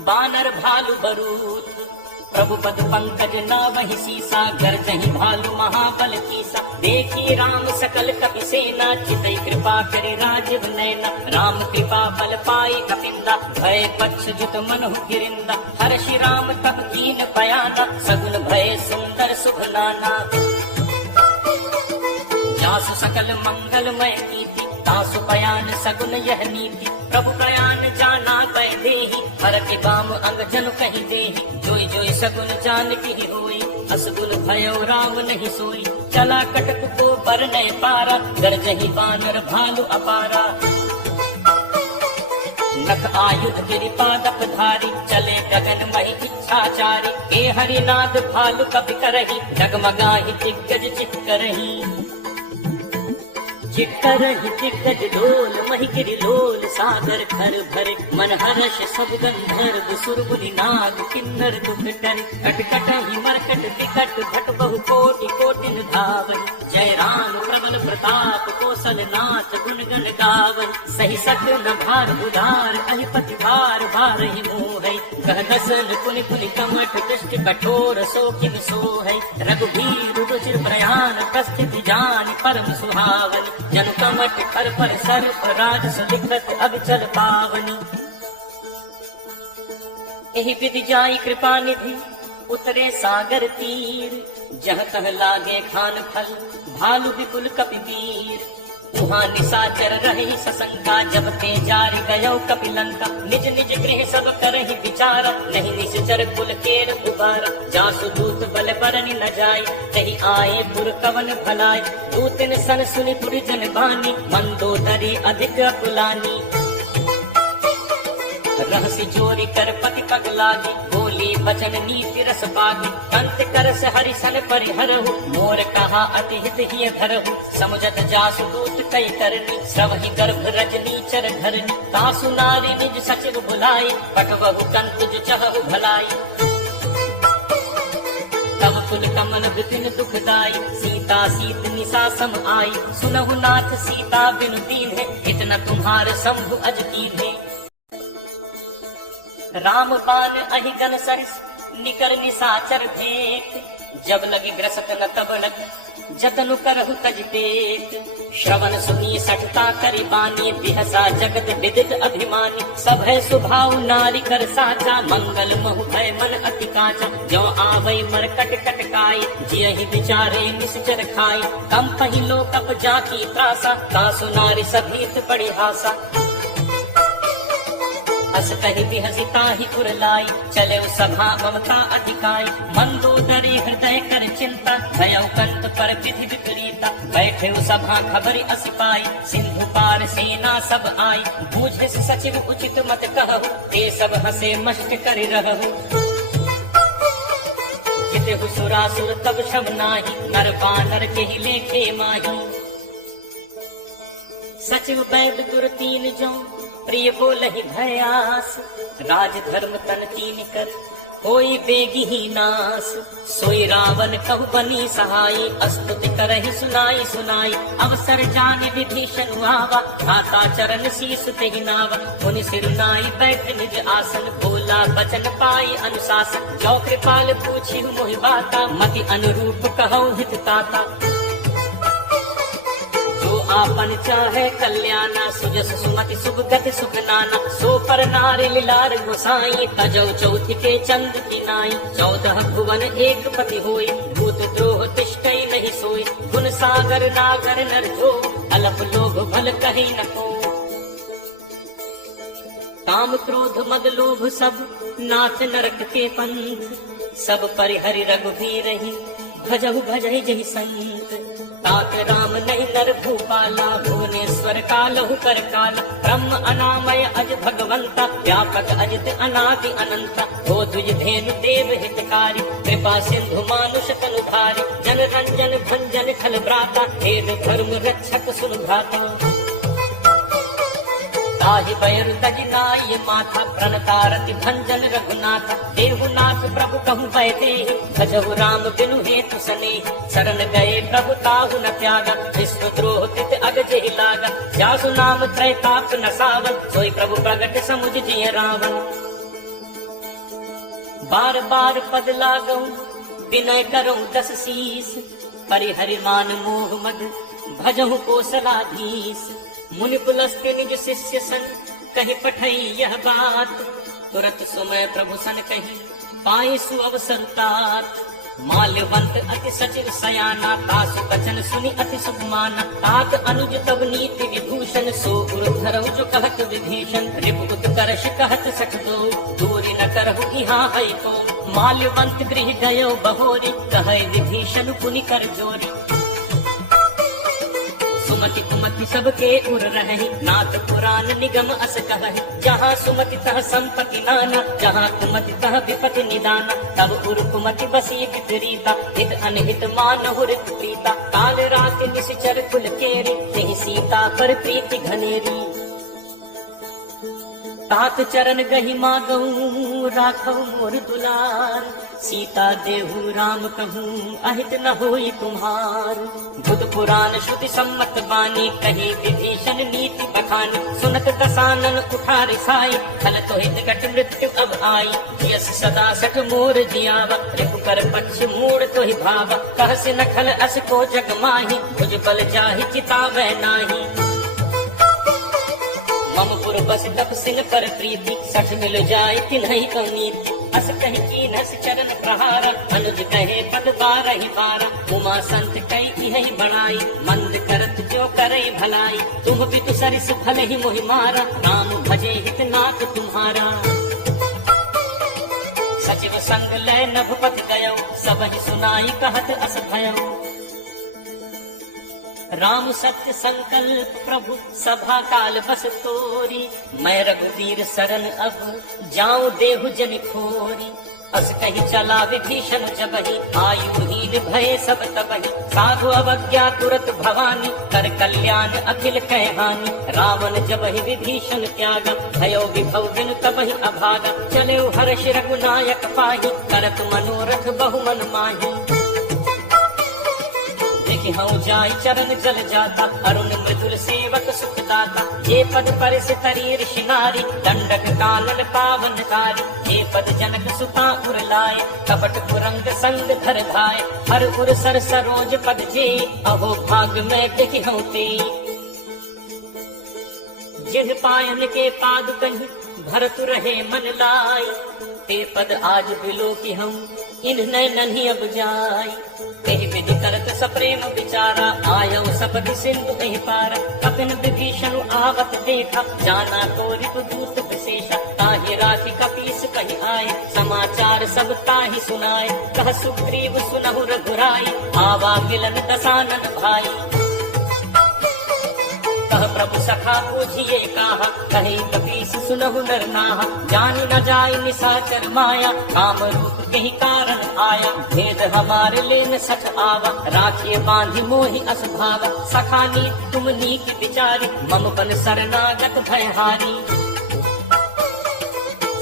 बानर भालु बरूथ। प्रभु पद पंकज नावहि सीसा, गर्जहि भालु महाबल कीसा। देखी राम सकल कपि सेना, चितई कृपा करि राजीव नैना। राम कृपा बल पाई कपिंदा, भय पक्ष जुत मनहु गिरिंदा। हर्षि राम तब कीन बयाना, सगुन भय सुंदर शुभ नाना। जासु सकल मंगलमय कीर्ति, तासु बयान सगुन यह नीति। प्रभु प्रयाण जाना कै देहि, हर के बाम अंग जन कहि देहि। जोई जोई सगुन जान की होई, असगुन भयो राम नहीं सोई। चला कटक को बरनय पारा, गरजहि बानर भालु अपारा। नख आयुध गिरिपादप धारी, चले गगन महि इच्छाचारी। ए हरिनाद भालु कपि करहि, डगमगाहि दिग्गज चित करहि। चिक्करहि दिग्गज डोल, महि गिरि लोल सागर खर भरे। मन हर्ष सब गंधर्व, सुर मुनि नाग किन्नर दुख टरे। कट कटहि मरकट विकट, भट बहु कोटि कोटिन धावहि। जय राम प्रबल प्रताप, कौशल नाथ गुण गण गावहि। सही सत्य न भार उदार, अधिपति भार भारहि मोहै। कह दसन पुनि पुनि कमठ, दृष्टि कठोर सो किन सोहै। रघुबीर रुचिर प्रयाण, प्रस्थिति जानि परम सुहावनि। जन कमठ कर पर सर्प, राजस लिखत अब चल पावनी। एहि विधि जाई कृपा निधि, उतरे सागर तीर। जह तह लागे खान फल, भालु विपुल कपि वीर। वहाँ निशाचर रही सशंका, जब ते जारि गयो कपि लंका। निज निज गृह सब करहि विचारा, नहीं निश्चर कुल केर उबारा। जासु दूत बल बरनि न जाय, तहि आए पुर कवन भलाय। दूतन सन सुनि पुर जन बानी, मंदोदरी अधिक अकुलानी। रहसि जोरी कर पति पग लागे, बोली बचन नीति रस पागे। अंत करस हरिसन परिहरहु, मोर कहा अति हित हिय धरहु। समुझत जासु दूत कई करनी, श्रवहि गर्भ रजनी चर धरनी। तासु नारी निज सचिव बुलाई, पठवहु कंतुज चहु भलाई। तब व्याकुल कमल विपिन दुखदाई, सीता सीत निशा सम आई, सुनहु नाथ सीता बिनु दीन है, इतना तुम्हार शंभु अज कीन है। राम बान अहि गन सरिस निकर निशाचर भेंट, जब लगी ग्रसत न तब लगी जतनु करहु तज पेट। श्रवण सुनी सठता करि बानी, बिहसा जगत विदित अभिमानी, सब है स्वभाव नारी कर साचा, मंगल महु भय मन अति काचा, जो आवै मरकट कटकाई, जियहि विचारे निश्चर खाई, कम पहिलो कप जाकी त्रासा, तासु नारी सभीत बड़ी हासा। अस कहि बिहसिता ही पुरलाई, चले सभा ममता अधिकाई, मंदोदरी हृदय कर चिंता, भयउ कंत पर विधि विपरीता, बैठे सभा खबर अस पाई, सिंधु पार सेना सब आई, बूझे सचिव उचित मत कहु, ते सब हसे मष्ट कर रहु। जितहु सुरासुर तब शब नाही, नर बानर के ही लेखे माही, सचिव वैद दुर तीन जो, प्रिय बोलहि भयास, राज धर्म तन तीन कर, होई बेगी ही नास। सोई रावण कहु बनी सहाई, अस्तुति करहि सुनाई सुनाई, अवसर जान विभीषण आवा, घाता चरण शीस तेहि नावा, मुनि सिर नाई बैठ निज आसन, बोला बचन पाई अनुशासन, जो कृपाल पूछी मोहि बाता, मति अनुरूप कहु हित ताता। आपन चाहे कल्याणा, सुजस सुमति सुभ गति सुख नाना, सो पर नारी लीलार गोसाई, तजौ चौथ के चंद की नाई, 14 भुवन एक पति होई, भूत द्रोह तिष्ठई नहीं सोई, गुण सागर नागर नर जो, अलप लोभ भल कही न को। काम क्रोध मद लोभ सब नाथ नरक के पंथ, सब परिहरि रघुवीर ही, भजहु भजहि जहि संत। तात राम नहीं नर भूपाला, भुवनेश्वर कालहु कर काला, ब्रह्म अनामय अज भगवंता, व्यापक अजित अनादि अनंता, हो तुझ धेनु देव हितकारी, कृपा सिंधु मानुष तनुधारी, जन रंजन भंजन खल भ्राता, वेद धर्म रक्षक सुन भ्राता। ताहि बैरु तजि नाई माथा, प्रणतारति भंजन रघुनाथ, देहुनाथ प्रभु कहु भय देहि, भजहु राम बिनु हेतु सनेहि, शरण गए प्रभु ताहु न त्यागा, विष्णु द्रोह तित अग जेहि लागा, जासु नाम त्रैताप न सावन, सोई प्रभु प्रगट समुझ जिय रावण। बार बार पद लागऊ विनय करऊं 10 शीस, परिहरि मान मोह मद भजहु कोसलाधीश, मुनि पुलस्त्य निज शिष्य सन, कहि पठई यह बात, तुरत सुमय प्रभु सन कही, पाई सु अवसर तात। माल्यवंत अति सचिव सयाना, तासु बचन सुनि अति सुगमाना, तात अनुज तब नीति विभूषण, सो गुरु धरऊ जो कहत विभीषण, रिपु उत्कर्ष कहत सठ दो, दूरी न करहु इहाँ है को। माल्यवंत गृह गयो बहोरी, कहे विभीषण पुनि कर जोरी, सुमति कुमति सबके उर रहे, नाथ पुराण निगम अस कहहि, जहाँ सुमति तह संपत्ति नाना, जहाँ कुमति तह विपति निदाना, तब उर कुमति बसी विपरीता, हित अनहित मानहु रित प्रीता, काल राति निश्चर कुल केरी, तेहि सीता पर प्रीति घनेरी। तात चरण गहि मागऊ राखऊ मोर दुलार, सीता देहु राम कहूँ अहित न होई तुम्हार। बुध पुराण श्रुति सम्मत बानी, कही विभीषण नीति बखानी, सुनत दसानन उठा रिसाई, खल तो हित घट मृत्यु अब आई, यस सदा सठ मोर जियावा, रिपु कर पक्ष मूड़ तो ही भावा, कहस न खल अस को जग माही, तुझ बल जाहि चितावै नाही। मम पुर बस तप सिंह पर प्रीति, सठ मिल जाय तिन्हि कनीति, अस कहि कीनस चरण प्रहारा, अनुज कहे पद बारहि बारा, उमा संत कई इहि बड़ाई, मंद करत जो करई भलाई, तुम भी तो सरिस भल ही मोहि मारा, राम भजे हित नाथ तुम्हारा। सचिव संग लय नभपति गयो, सबहि सुनाई कहत अस भयो, राम सत्य संकल्प प्रभु सभा काल बस तोरी, मैं रघुवीर शरण अब जाऊं देहु जन खोरी, अस कही चला विभीषण जबहि, आयुहीन भय सब तबहि। साधु अवज्ञा तुरत भवानी, कर कल्याण अखिल कह हानि। रावण जबहि विभीषण त्यागा, भयो विभव बिनु तबहि अभागा। चले हर्ष रघुनायक पाहि, करत मनोरथ बहु मन माहि। हूँ जाय चरण जल जाता, अरुण मृदुल सेवक सुख दाता। ये पद परिस तरी ऋषि नारी, दंडक कानन पावन कारी। ये पद जनक सुता उर लाए, कपट कुरंग संग धर धाय। हर उर सर सरोज पद जे, अहो भाग में देखी हूँ ते। जिन पायन के पाद कहीं, भरत रहे मन लाई। ते पद आज बिलो की हम, इन्हें नन्ही अब जाय। कही विधि करत सप्रेम विचारा, आयो सपदि सिंधु कही पारा। कपिन विभीषण आवत देखा, जाना को रिपुदूत विशेषा। ताहि राखी कपीस कही आए, समाचार सब ताहि सुनाए। कह सुग्रीव सुनहु रघुराई, आवा मिलन दसानन भाई। कह प्रभु सखा पूजिए काहा, कही कपीस सुनहु नर नाहा। जानी न जाय निशाचर माया, काम रूप कही कारण आया। भेद हमारे लेन सच आवा, राखिए बांधि मोहि अस भावा। सखा नीत तुम नीक विचारी, मम बन शरणागत भयहारी।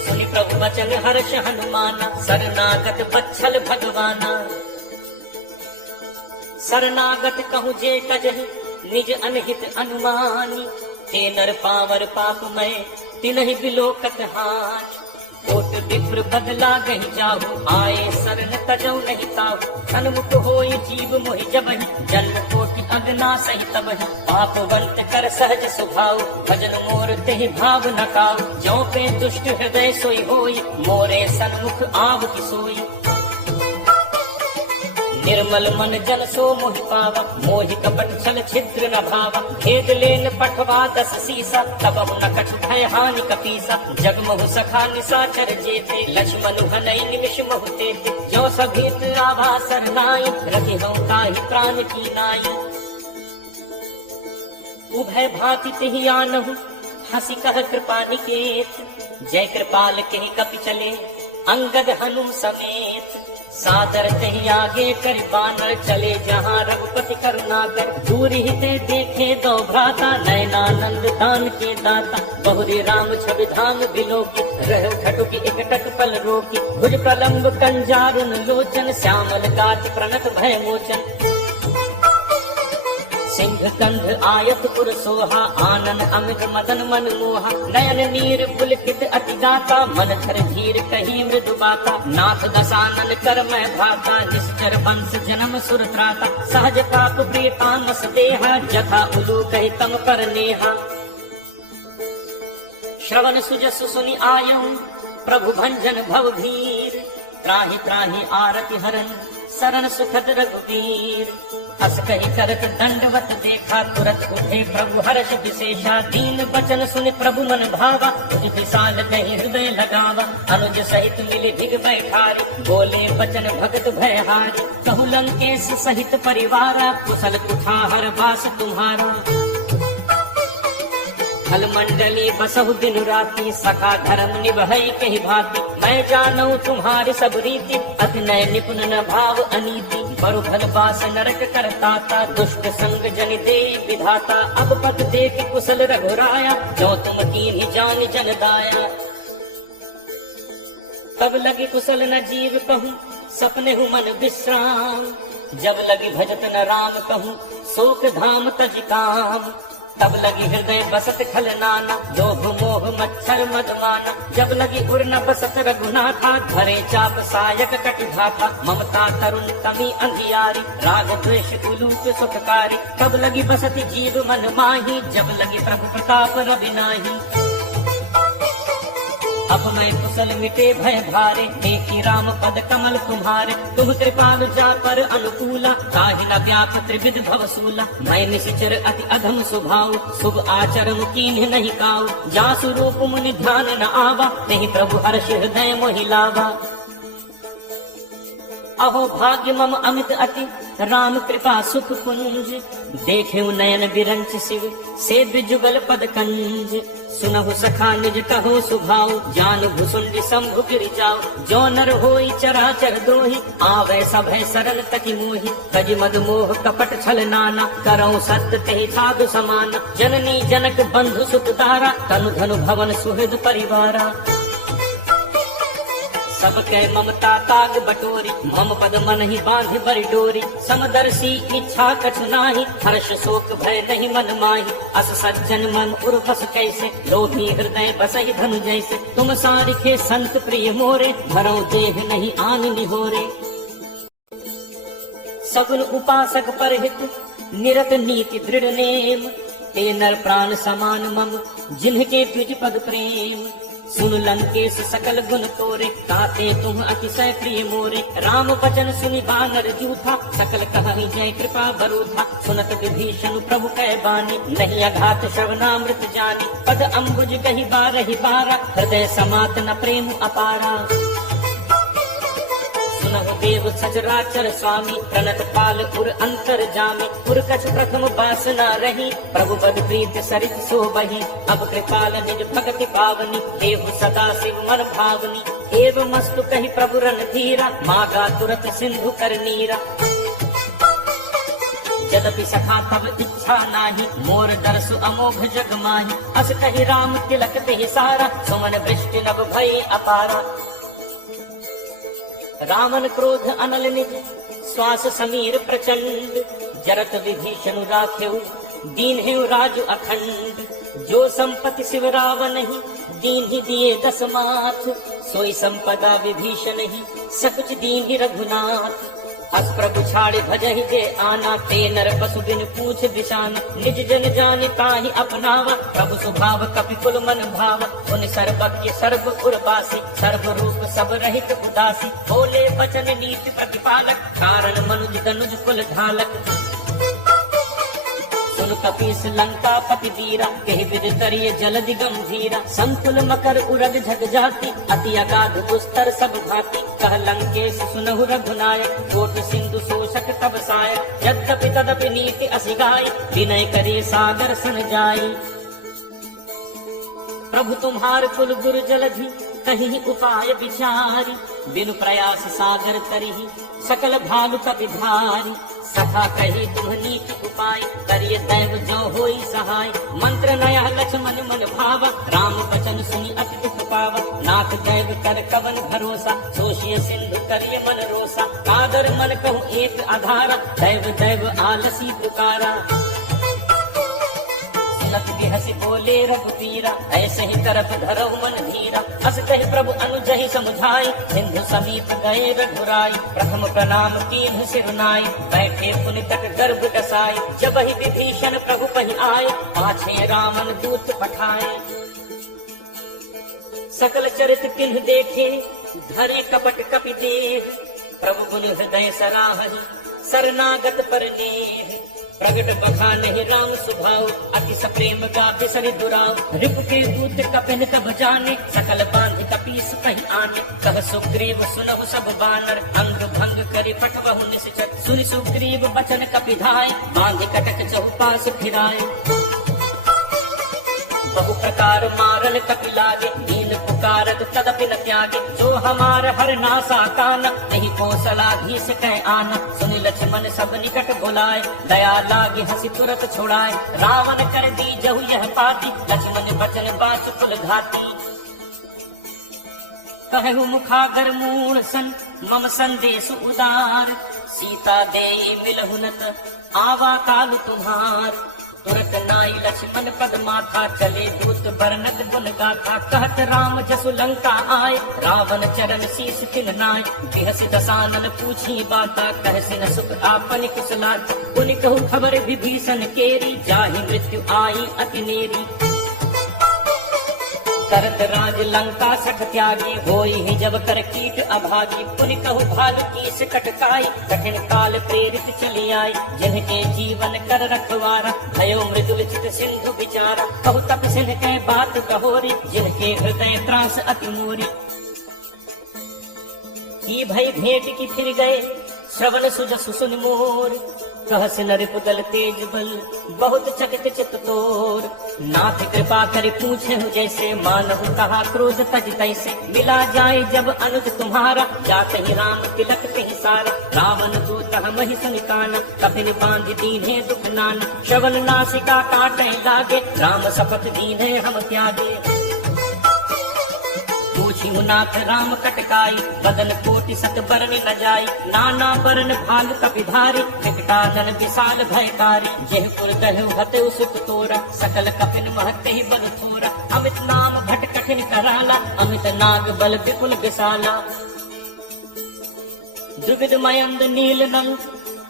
सुनि प्रभु वचन हर्ष हनुमाना, शरणागत बच्छल भगवाना। शरणागत कहूँ जे कजहि, निज अनहित अनुमानी। ते नर पावर पाप में, तिनहि बिलोकत हानि। कोट विप्र बदला गहि जाहु, आए शरण तजौ नहीं ताहु। सन्मुख होई जीव मोहि जबहि, जन्म कोटि अगना सही तबहि। पापवंत कर सहज स्वभाव, भजन मोर तेहि भाव न काऊ। ज्यों पे दुष्ट हृदय सोई होई, मोरे सन्मुख आव की सोई। निर्मल मन जन सो मोहि पावा, मोहि कपट छल छिद्र न भावा। भेद लेन पठवा दस सीसा, तब न कछु भय हानि कपीसा। जगमहु सखा निशाचर जेते, लक्ष्मण हनई निमिष महु तेते। जो सभीत आभा सरनाई, रखि हूँ ताहि प्राण की नाई। उभय भांति तिहि आनहु, हंसी कह कृपा निकेत। जय कृपाल के कपि चले, अंगद हनुम समेत। सादर कहीं आगे कर बानर, चले जहाँ रघुपति करुणाकर। दूर ही ते देखे दो भ्राता, नयनानंद दान के दाता। बहुरी राम छवि धाम बिलोकी, रहो खटुकी एकटक पल रोकी। भुज प्रलंब कंजारुन लोचन, श्यामल गात प्रणत भय मोचन। सिंह कंध आयत पुर सोहा, आनन अमित मदन मन मोहा। नयन नीर पुलकित अति गाता, मन धर धीर कही मृदु बाता। नाथ दसानन कर मैं भाता, निश्चर वंश जन्म सुर त्राता। सहज पाप प्रियतामस देहा, जथा उलू कही तम पर नेहा। श्रवण सुजसु सुनि आयऊ, प्रभु भंजन भव भीर। त्राहि त्राहि आरति हरन, शरण सुखद रघुवीर। हस कही करत दंडवत देखा, तुरत उठे प्रभु हर्ष विशेषा। दीन बचन सुन प्रभु मन भावा, तुझ विशाल कही हृदय लगावा। अनुज सहित मिले भिग बैठारी, बोले बचन भगत भयहारी। कहु लंकेश सहित परिवारा, कुशल कुठार बास तुम्हारा। फल मंडली बसहु दिन राती, सखा धर्म निभई कही भांति। मैं जानऊ तुम्हारी सब रीति, अति नय निपुण न भाव अनीति। बरु भल बास नरक करताता, दुष्ट संग जन दे विधाता। अब पद देख कुशल रघुराया, जो तुम कीन्ही जान जन दाया। तब लगी कुशल न जीव कहूँ, सपने हूँ मन विश्राम। जब लगी भजत न राम कहूँ, शोक धाम तज काम। तब लगी हृदय बसत खल नाना, लोभ मोह मच्छर मदमाना। जब लगी उर न बसत रघुनाथा, धरे चाप सायक कटि धाथा। ममता तरुण तमी अंधियारी, राग द्वेष उलूप सुखकारी। तब लगी बसत जीव मन माही, जब लगी प्रभु प्रताप रवि नाही। अब मैं कुशल मिटे भय भारे, देखी राम पद कमल तुम्हारे। तुम कृपालु जा पर अनुकूला, ताहि न व्याप त्रिविध भवसूला। मैं निशिचर अति अधम स्वभाव, शुभ आचरण कीन्ह नहीं काऊ। जासु रूप मुनि ध्यान न आवा, नहीं प्रभु हर्ष हृदय मोहि लावा। अहो भाग्य मम अमित अति राम कृपा सुख कुंज, देखे नयन बिरंच शिव सेव्य जुगल पद कंज। सुनहु सखा निज कहो सुभाव, जान भुसुंड शंभु गिर जाओ। जो नर होई चराचर दोहि, आवे सभय सरल तकी मोहि। तज मद मोह कपट छल नाना, करऊं सत्य तेहि साधु समान। जननी जनक बंधु सुत तारा, तनु धनु भवन सुहृद परिवारा। सबके ममता ताग बटोरी, मम पद मन ही बांधि बरि डोरी। समदर्शी इच्छा कछु नाही, हर्ष शोक भय नहीं मन माही। अस सज्जन मन उर बस कैसे, लोभी हृदय बसहि धनु जैसे। तुम सारिखे संत प्रिय मोरे, धरौ देह नहीं आन निहोरे। सगुन उपासक परहित, निरत नीति दृढ़ नेम। ते नर प्राण समान मम, जिन्हके द्विज पद प्रेम। सुन लंकेश सकल गुण तोरे, ताते तुम अतिशय प्रिय मोरे। राम वचन सुनि बानर जूथा, सकल कहहि जय कृपा बरूथा। सुनत विभीषण प्रभु कै बानी, नहीं अघात श्रवणामृत जानी। पद अम्बुज कहि बारहि बारा, हृदय समात न प्रेम अपारा। सुनहु देव सचराचर स्वामी, प्रणत पाल उर अंतर जामे। उर कछ प्रथम बासना रही, प्रभु बद प्रीत सरित सोबहि। अब कृपाल निज भगति पावनी, देहु सदा शिव मन भावनी। एव मस्तु कहि प्रभु रणधीरा, मागा तुरत सिंधु कर नीरा। यद्यपि सखा तब इच्छा नाही, मोर दर्शु अमोघ जग माही। अस कहि राम तिलक तेहि सारा, सुमन वृष्टि नभ भय अपारा। रावण क्रोध अनल निज, श्वास समीर प्रचंड। जरत विभीषण राखेउ, दीन्हेउ राजु अखंड। जो संपत्ति शिव रावण ही, दीन ही दिए दस माथ। सोई संपदा विभीषण ही, सकुच दीन ही रघुनाथ। अस प्रभु छाड़े भजहि जे आना, ते नर पशु बिन पूछ दिशाना। निज जन जानि ताहि अपनावा, प्रभु स्वभाव कपि कुल मन भावा। उन सर्वज्ञ सर्व उर्वासी, सर्व रूप सब रहित उदासी। बोले वचन नीति प्रतिपालक, कारण मनुज तनुज कुल ढालक। सुन कपीस लंका पति वीरा, कहि विद तरिय जलधि गंभीरा। संकुल मकर उरग झग जाति, अति अगाध दुस्तर सब भाति। कह लंकेश सुनहु रघुनायक, कोट सिंधु शोषक तब सायक। यद्यपि तदपि नीति असि गाय, विनय करे सागर सन जाई। प्रभु तुम्हार कुल गुरु जलधि, कहीं उपाय विचारी। बिनु प्रयास सागर तरिहि, सकल भालु कपि भारी। सखा कही तुम नीति उपाय, करिय दैव जो होई सहाय। मंत्र नया लक्ष्मण मन भावा, राम वचन सुनि अति दुख पावा। नाथ दैव कर कवन भरोसा, सोशिय सिंधु करिय मन रोसा। कादर मन कहूँ एक आधारा, दैव दैव आलसी पुकारा। सुनत बिहसि बोले रघुवीरा, ऐसे ही तरफ धरऊ मन धीरा। अस कहि प्रभु अनुजहि समुझाई, सिंधु समीप गए रघुराई। प्रथम प्रणाम कीन्ह सिरुनाई, बैठे पुनि तक गर्भ डसाई। जब ही विभीषण प्रभु पहि आए, पाछे रावण दूत पठाए। सकल चरित किन्ह देखे, धरे कपट कपि देह। प्रभु गुण हृदय सराहहि, शरणागत पर नेह। प्रगट बखानहि राम सुभाव, अति सप्रेम गाभि सरि दुराव। रिप के दूत कपिन कब जाने, सकल बांधि कपीस कहि आने। कह सुग्रीव सुनहु सब बानर, अंग भंग करि पठवहु निश्चर। सुनि सुग्रीव बचन कपि धाय, बांधि कटक चहुपास फिराय। बहु प्रकार मारन कपि लागे, दीन पुकारत तदपि न त्यागे। जो हमार हर नासा काना, नहीं कौशलाधीश कह आना। सुनि लक्ष्मण सब निकट बुलाए, दया लागे हंसी तुरत छुड़ाए। रावण कर दी जहु यह पाती, लक्ष्मण बचन बाच कुल घाती। कहु मुखागर मूढ़ सन, मम संदेश उदार। सीता देई मिलहु नत, आवा काल तुम्हार। तुरत नाई लक्ष्मण पद माथा, चले दूत बरनत गुण गाथा। कहत राम जसु लंका आए, रावण चरण शीस तिन नाय। बिहसि दसानन पूछी बाता, कहसि न सुख आपन कुशलाता। पुनि कहु खबर विभीषण केरी, जाहि मृत्यु आई अति नेरी। करत राज लंका सठ त्यागी, होई ही जब कर कीट अभागी। पुनि कहु भालु कीस कटकाई, कठिन काल प्रेरित चली आई। जिनके जीवन कर रखवारा, भयो मृदुल चित सिंधु विचारा। कहु तप सिंह के बात कहोरी, जिनके हृदय त्रास अति मोरी। की भई भेंट की फिर गए श्रवण सुजस सुन मोर। कहस नर पुदल तेज बल बहुत चकित चित तोर। नाथ कृपा कर पूछे हो जैसे मानहु कहा क्रोध तज तैसे। मिला जाए जब अनुज तुम्हारा जात ही राम तिलक कहीं सारा। रावण दूत मही सनिकाना कपिन बांध दीन्हे दुख नाना। श्रवण नासिका काटे लागे राम शपथ दीन्हे हम त्यागे। नाथ राम कटकाई बदन कोटि सत बरन न जाई। नाना बरन भाग कपिधारी विकटानन विशाल भयकारी। जेह पुर दहु हते सुख तोरा सकल कपिन महते ही बल थोरा। अमित नाम भट कठिन कराला अमित नाग बल विपुल विशाला। द्रुविद मयंद नील नल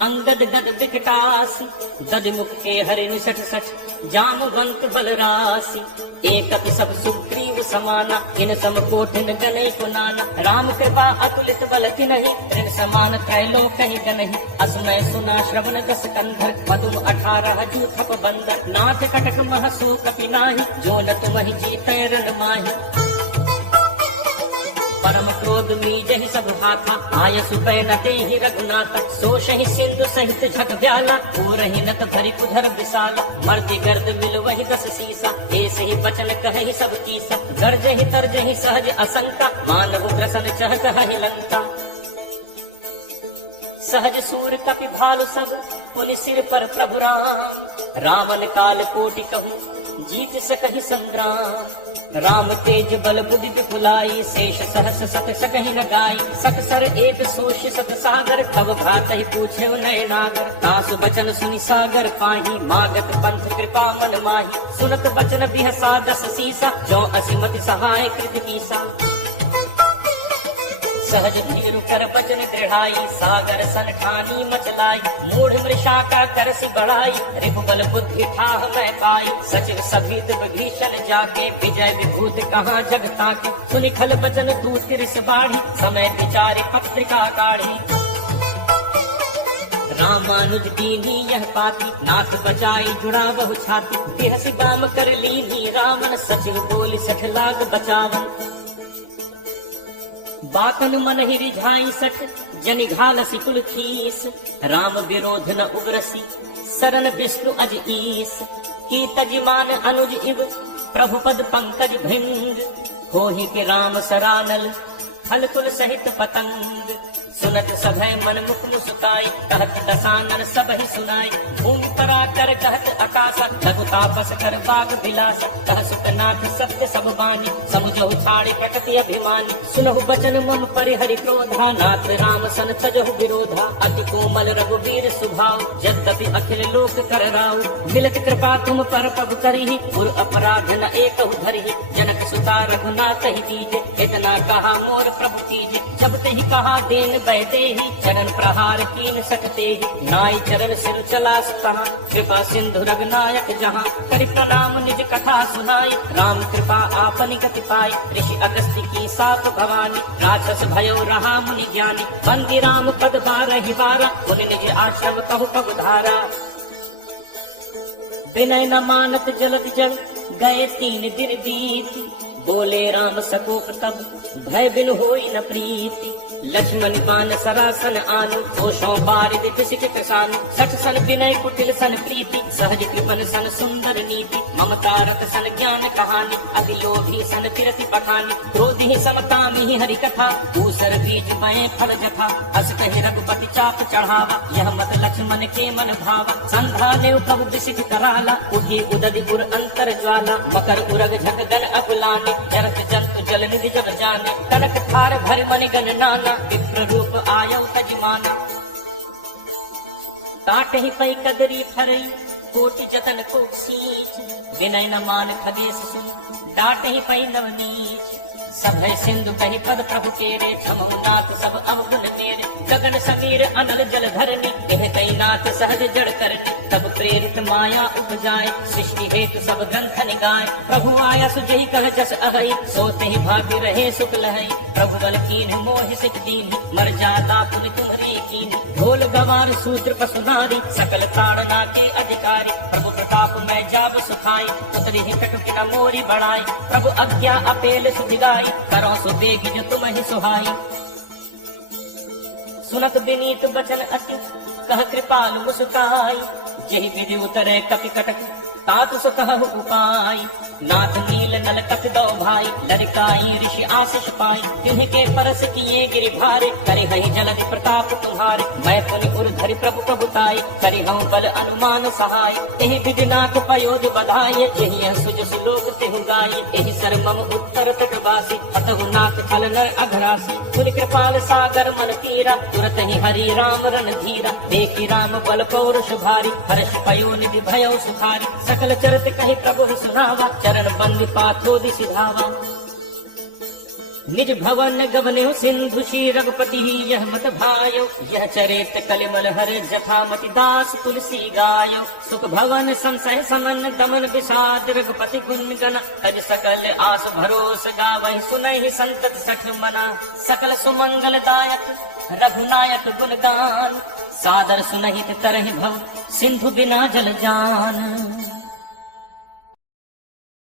अंगद गद विकटासी। दद मुख के हरि निसठ सठ जामवंत बलरासी। एक अति सब सुग्रीव समाना इन सम कोटिन गनई कुनाना। राम कृपा अतुलित बल तिनहि ऋण समान त्रैलोक ही गनहि। असमय सुना श्रवण दस कंधर पदुम 18 जूथप बंदर। नाथ कटक मह सो कपि नाहि जो न तुमहि जीतै रण माहि। परम क्रोध मीजहि सब भाथा आयसु पै नटे ही रघुनाथ। सोषहि सिंधु सहित झक व्याला पूरहि नत भरि कुधर विशाला। मर्दि गर्द मिल वही 10 सीसा ऐसे ही बचन कहि सब कीसा। गर्जहि तरजहि सहज असंका मानहु ग्रसन चहत हहि लंका। सहज सूर कपि भालु सब पुनि सिर पर प्रभु राम। रावण काल कोटि कहूँ जीत सकहि संग्राम। राम तेज बल बुद्धि विपुलाई शेष सहस सत सकहि न गाई। सत सर एक सोष सत सागर तब भ्रातहि पूछे नय नागर। तासु बचन सुनि सागर पाही मागत पंथ कृपा मन माही। सुनत बचन बिहसा 10 सीसा जो असिमति सहाय कृत कीसा। सहज धीरु कर बचन दृढ़ाई सागर सन ठानी मचलाई। मूढ़ मृषा का करसी बढ़ाई रिपुबल बुद्धि ठाह मैं पाई। सचिव सभीत विभीषण जाके विजय विभूत कहाँ जगता के। सुनि खल बचन दूत रिस बाढ़ी समय विचारे पत्रिका काढ़ी। रामानुज दीनी यह पाती नाथ बचाई जुड़ा बहु छाती। बिहसी बाम कर लीनी रावण सचिव बोली 60 लाख बचावन। बातन मन ही रिझाई 60 जनि घालसी कुल खीस। राम विरोध न उग्रसी सरन विष्णु अज ईस। की तजिमान अनुज इव प्रभु पद पंकज भृंग। होहि के राम सरानल फल कुल सहित पतंग। सुनत सभय मन मुख मुस्काई कहत दसानन सब ही सुनाई। भूमि परा कर कहत आकाशा लघु तापस कर बाग बिलासा। कह सुतनाथ सत्य सब बानी समुझहु छाड़ी प्रकृति अभिमानी। सुनहु बचन मम परिहरि क्रोधा नाथ राम सन तजहु विरोधा। अति कोमल रघुवीर सुभाव यद्यपि अखिल लोक कर राउ। मिलत कृपा तुम पर प्रभु करिहि पुर अपराध न एकहु धरिहि। जनक सुता रघुनाथ ही दीजे इतना कहा मोर प्रभु कीजे। जब ते ही कहा देन बैठे ही चरण प्रहार कीन सकते ही। नाई चरण सिर चला सुता कृपा सिंधु रघुनायक जहाँ। करि प्रणाम निज कथा सुनाई राम कृपा आपनि गति पाई। ऋषि अगस्त्य की साप भवानी राक्षस भयो रहा मुनि ज्ञानी। बंदी राम पद 12 बारा मुनि निज आश्रम कहु पग धारा। विनय न मानत जलत जल गए 3 दिन बीत। बोले राम सकोप तब भय बिन होई न प्रीति। लक्ष्मण बान सरासन आनु दोषों बारिद विसिक कृषानु। 60 सन विनय कुटिल सन प्रीति सहज कृपन सन सुंदर नीति। ममता रत सन ज्ञान कहानी अति लोभी सन फिरति पठानी। क्रोधी समकामी हरि कथा दूसर बीज बए फल जथा। अस कहि रघुपति चाप चढ़ावा यह मत लक्ष्मण के मन भावा। संधा ने कब विसिक कराला उगी उदधि उर अंतर ज्वाला। मकर उरग झक गन अकुलाने जरत जंतु जल निधि जब जाने। कनक थार भर मणि गण नाना विप्र रूप आयौ तजमाना। ताट ही पै कदरी फरई कोटि जतन को सींच। विनय न मान खगेश सुन डाट ही पै नवनीच। सभय सिंधु कहि पद प्रभु केरे नाथ सब अवगुण मेरे। गगन समीर अनल जल धरनी कहते नाथ सहज जड़ करनी। तब प्रेरित माया उपजाए सृष्टि हेतु सब ग्रंथ निगाए। प्रभु आया सुजहि कह जस अहई सोते ही भाग्य रहे सुख लहई। प्रभु बल कीन मोहि सिख दीन मर जाता पुनि तुम्हारी कीन। ढोल गवार सूत्र पशुनारी सकल ताड़ना के अधिकारी। प्रभु प्रताप मैं जाब सुखाई उतरी ही कटुक न मोरी बढ़ाई। प्रभु आज्ञा अपेल सुधिगाई करो सो बेग जो तुम ही सुहाई। सुनत विनीत बचन अति कह कृपाल मुस्काई जेहि विधि उतरे कपि कटक तात सो कहु उपाय नाथ नील नल कपि दो भाई लड़काई ऋषि आशीष पाई तिन्ह के परस किए गिरि भारे करे हहि जलधि प्रताप तुम्हारे मैं पुनि उर धरि प्रभु प्रभुताई करि हूँ बल अनुमान सहाय एहि विधि नाथ पयोज बधाये जेहि सुज सुलोक तेहु गाये एहि सर मम उत्तर तटवासी अतहु नाथ खल नर अघरासी पुनि कृपाल सागर मन तीरा तुरत ही हरि राम रण धीरा देखी राम बल पौरुष भारी हर्ष पयो निधि भयो सुखारी सकल चरत कहि प्रभु ही सुनावा चरण बंदी पाथोदि सिधावा निज भवन गवने सिंधु श्री रघुपति यह मत भायो यह चरित कलिमल हर जथामति दास तुलसी गायो सुख भवन संशय समन दमन विषाद रघुपति गुण गण अज सकल आस भरोस गावहि सुनहि संतत सठ मना सकल सुमंगल दायक रघुनायक गुण गान सादर सुनहित तरहि भव सिंधु बिना जल जान।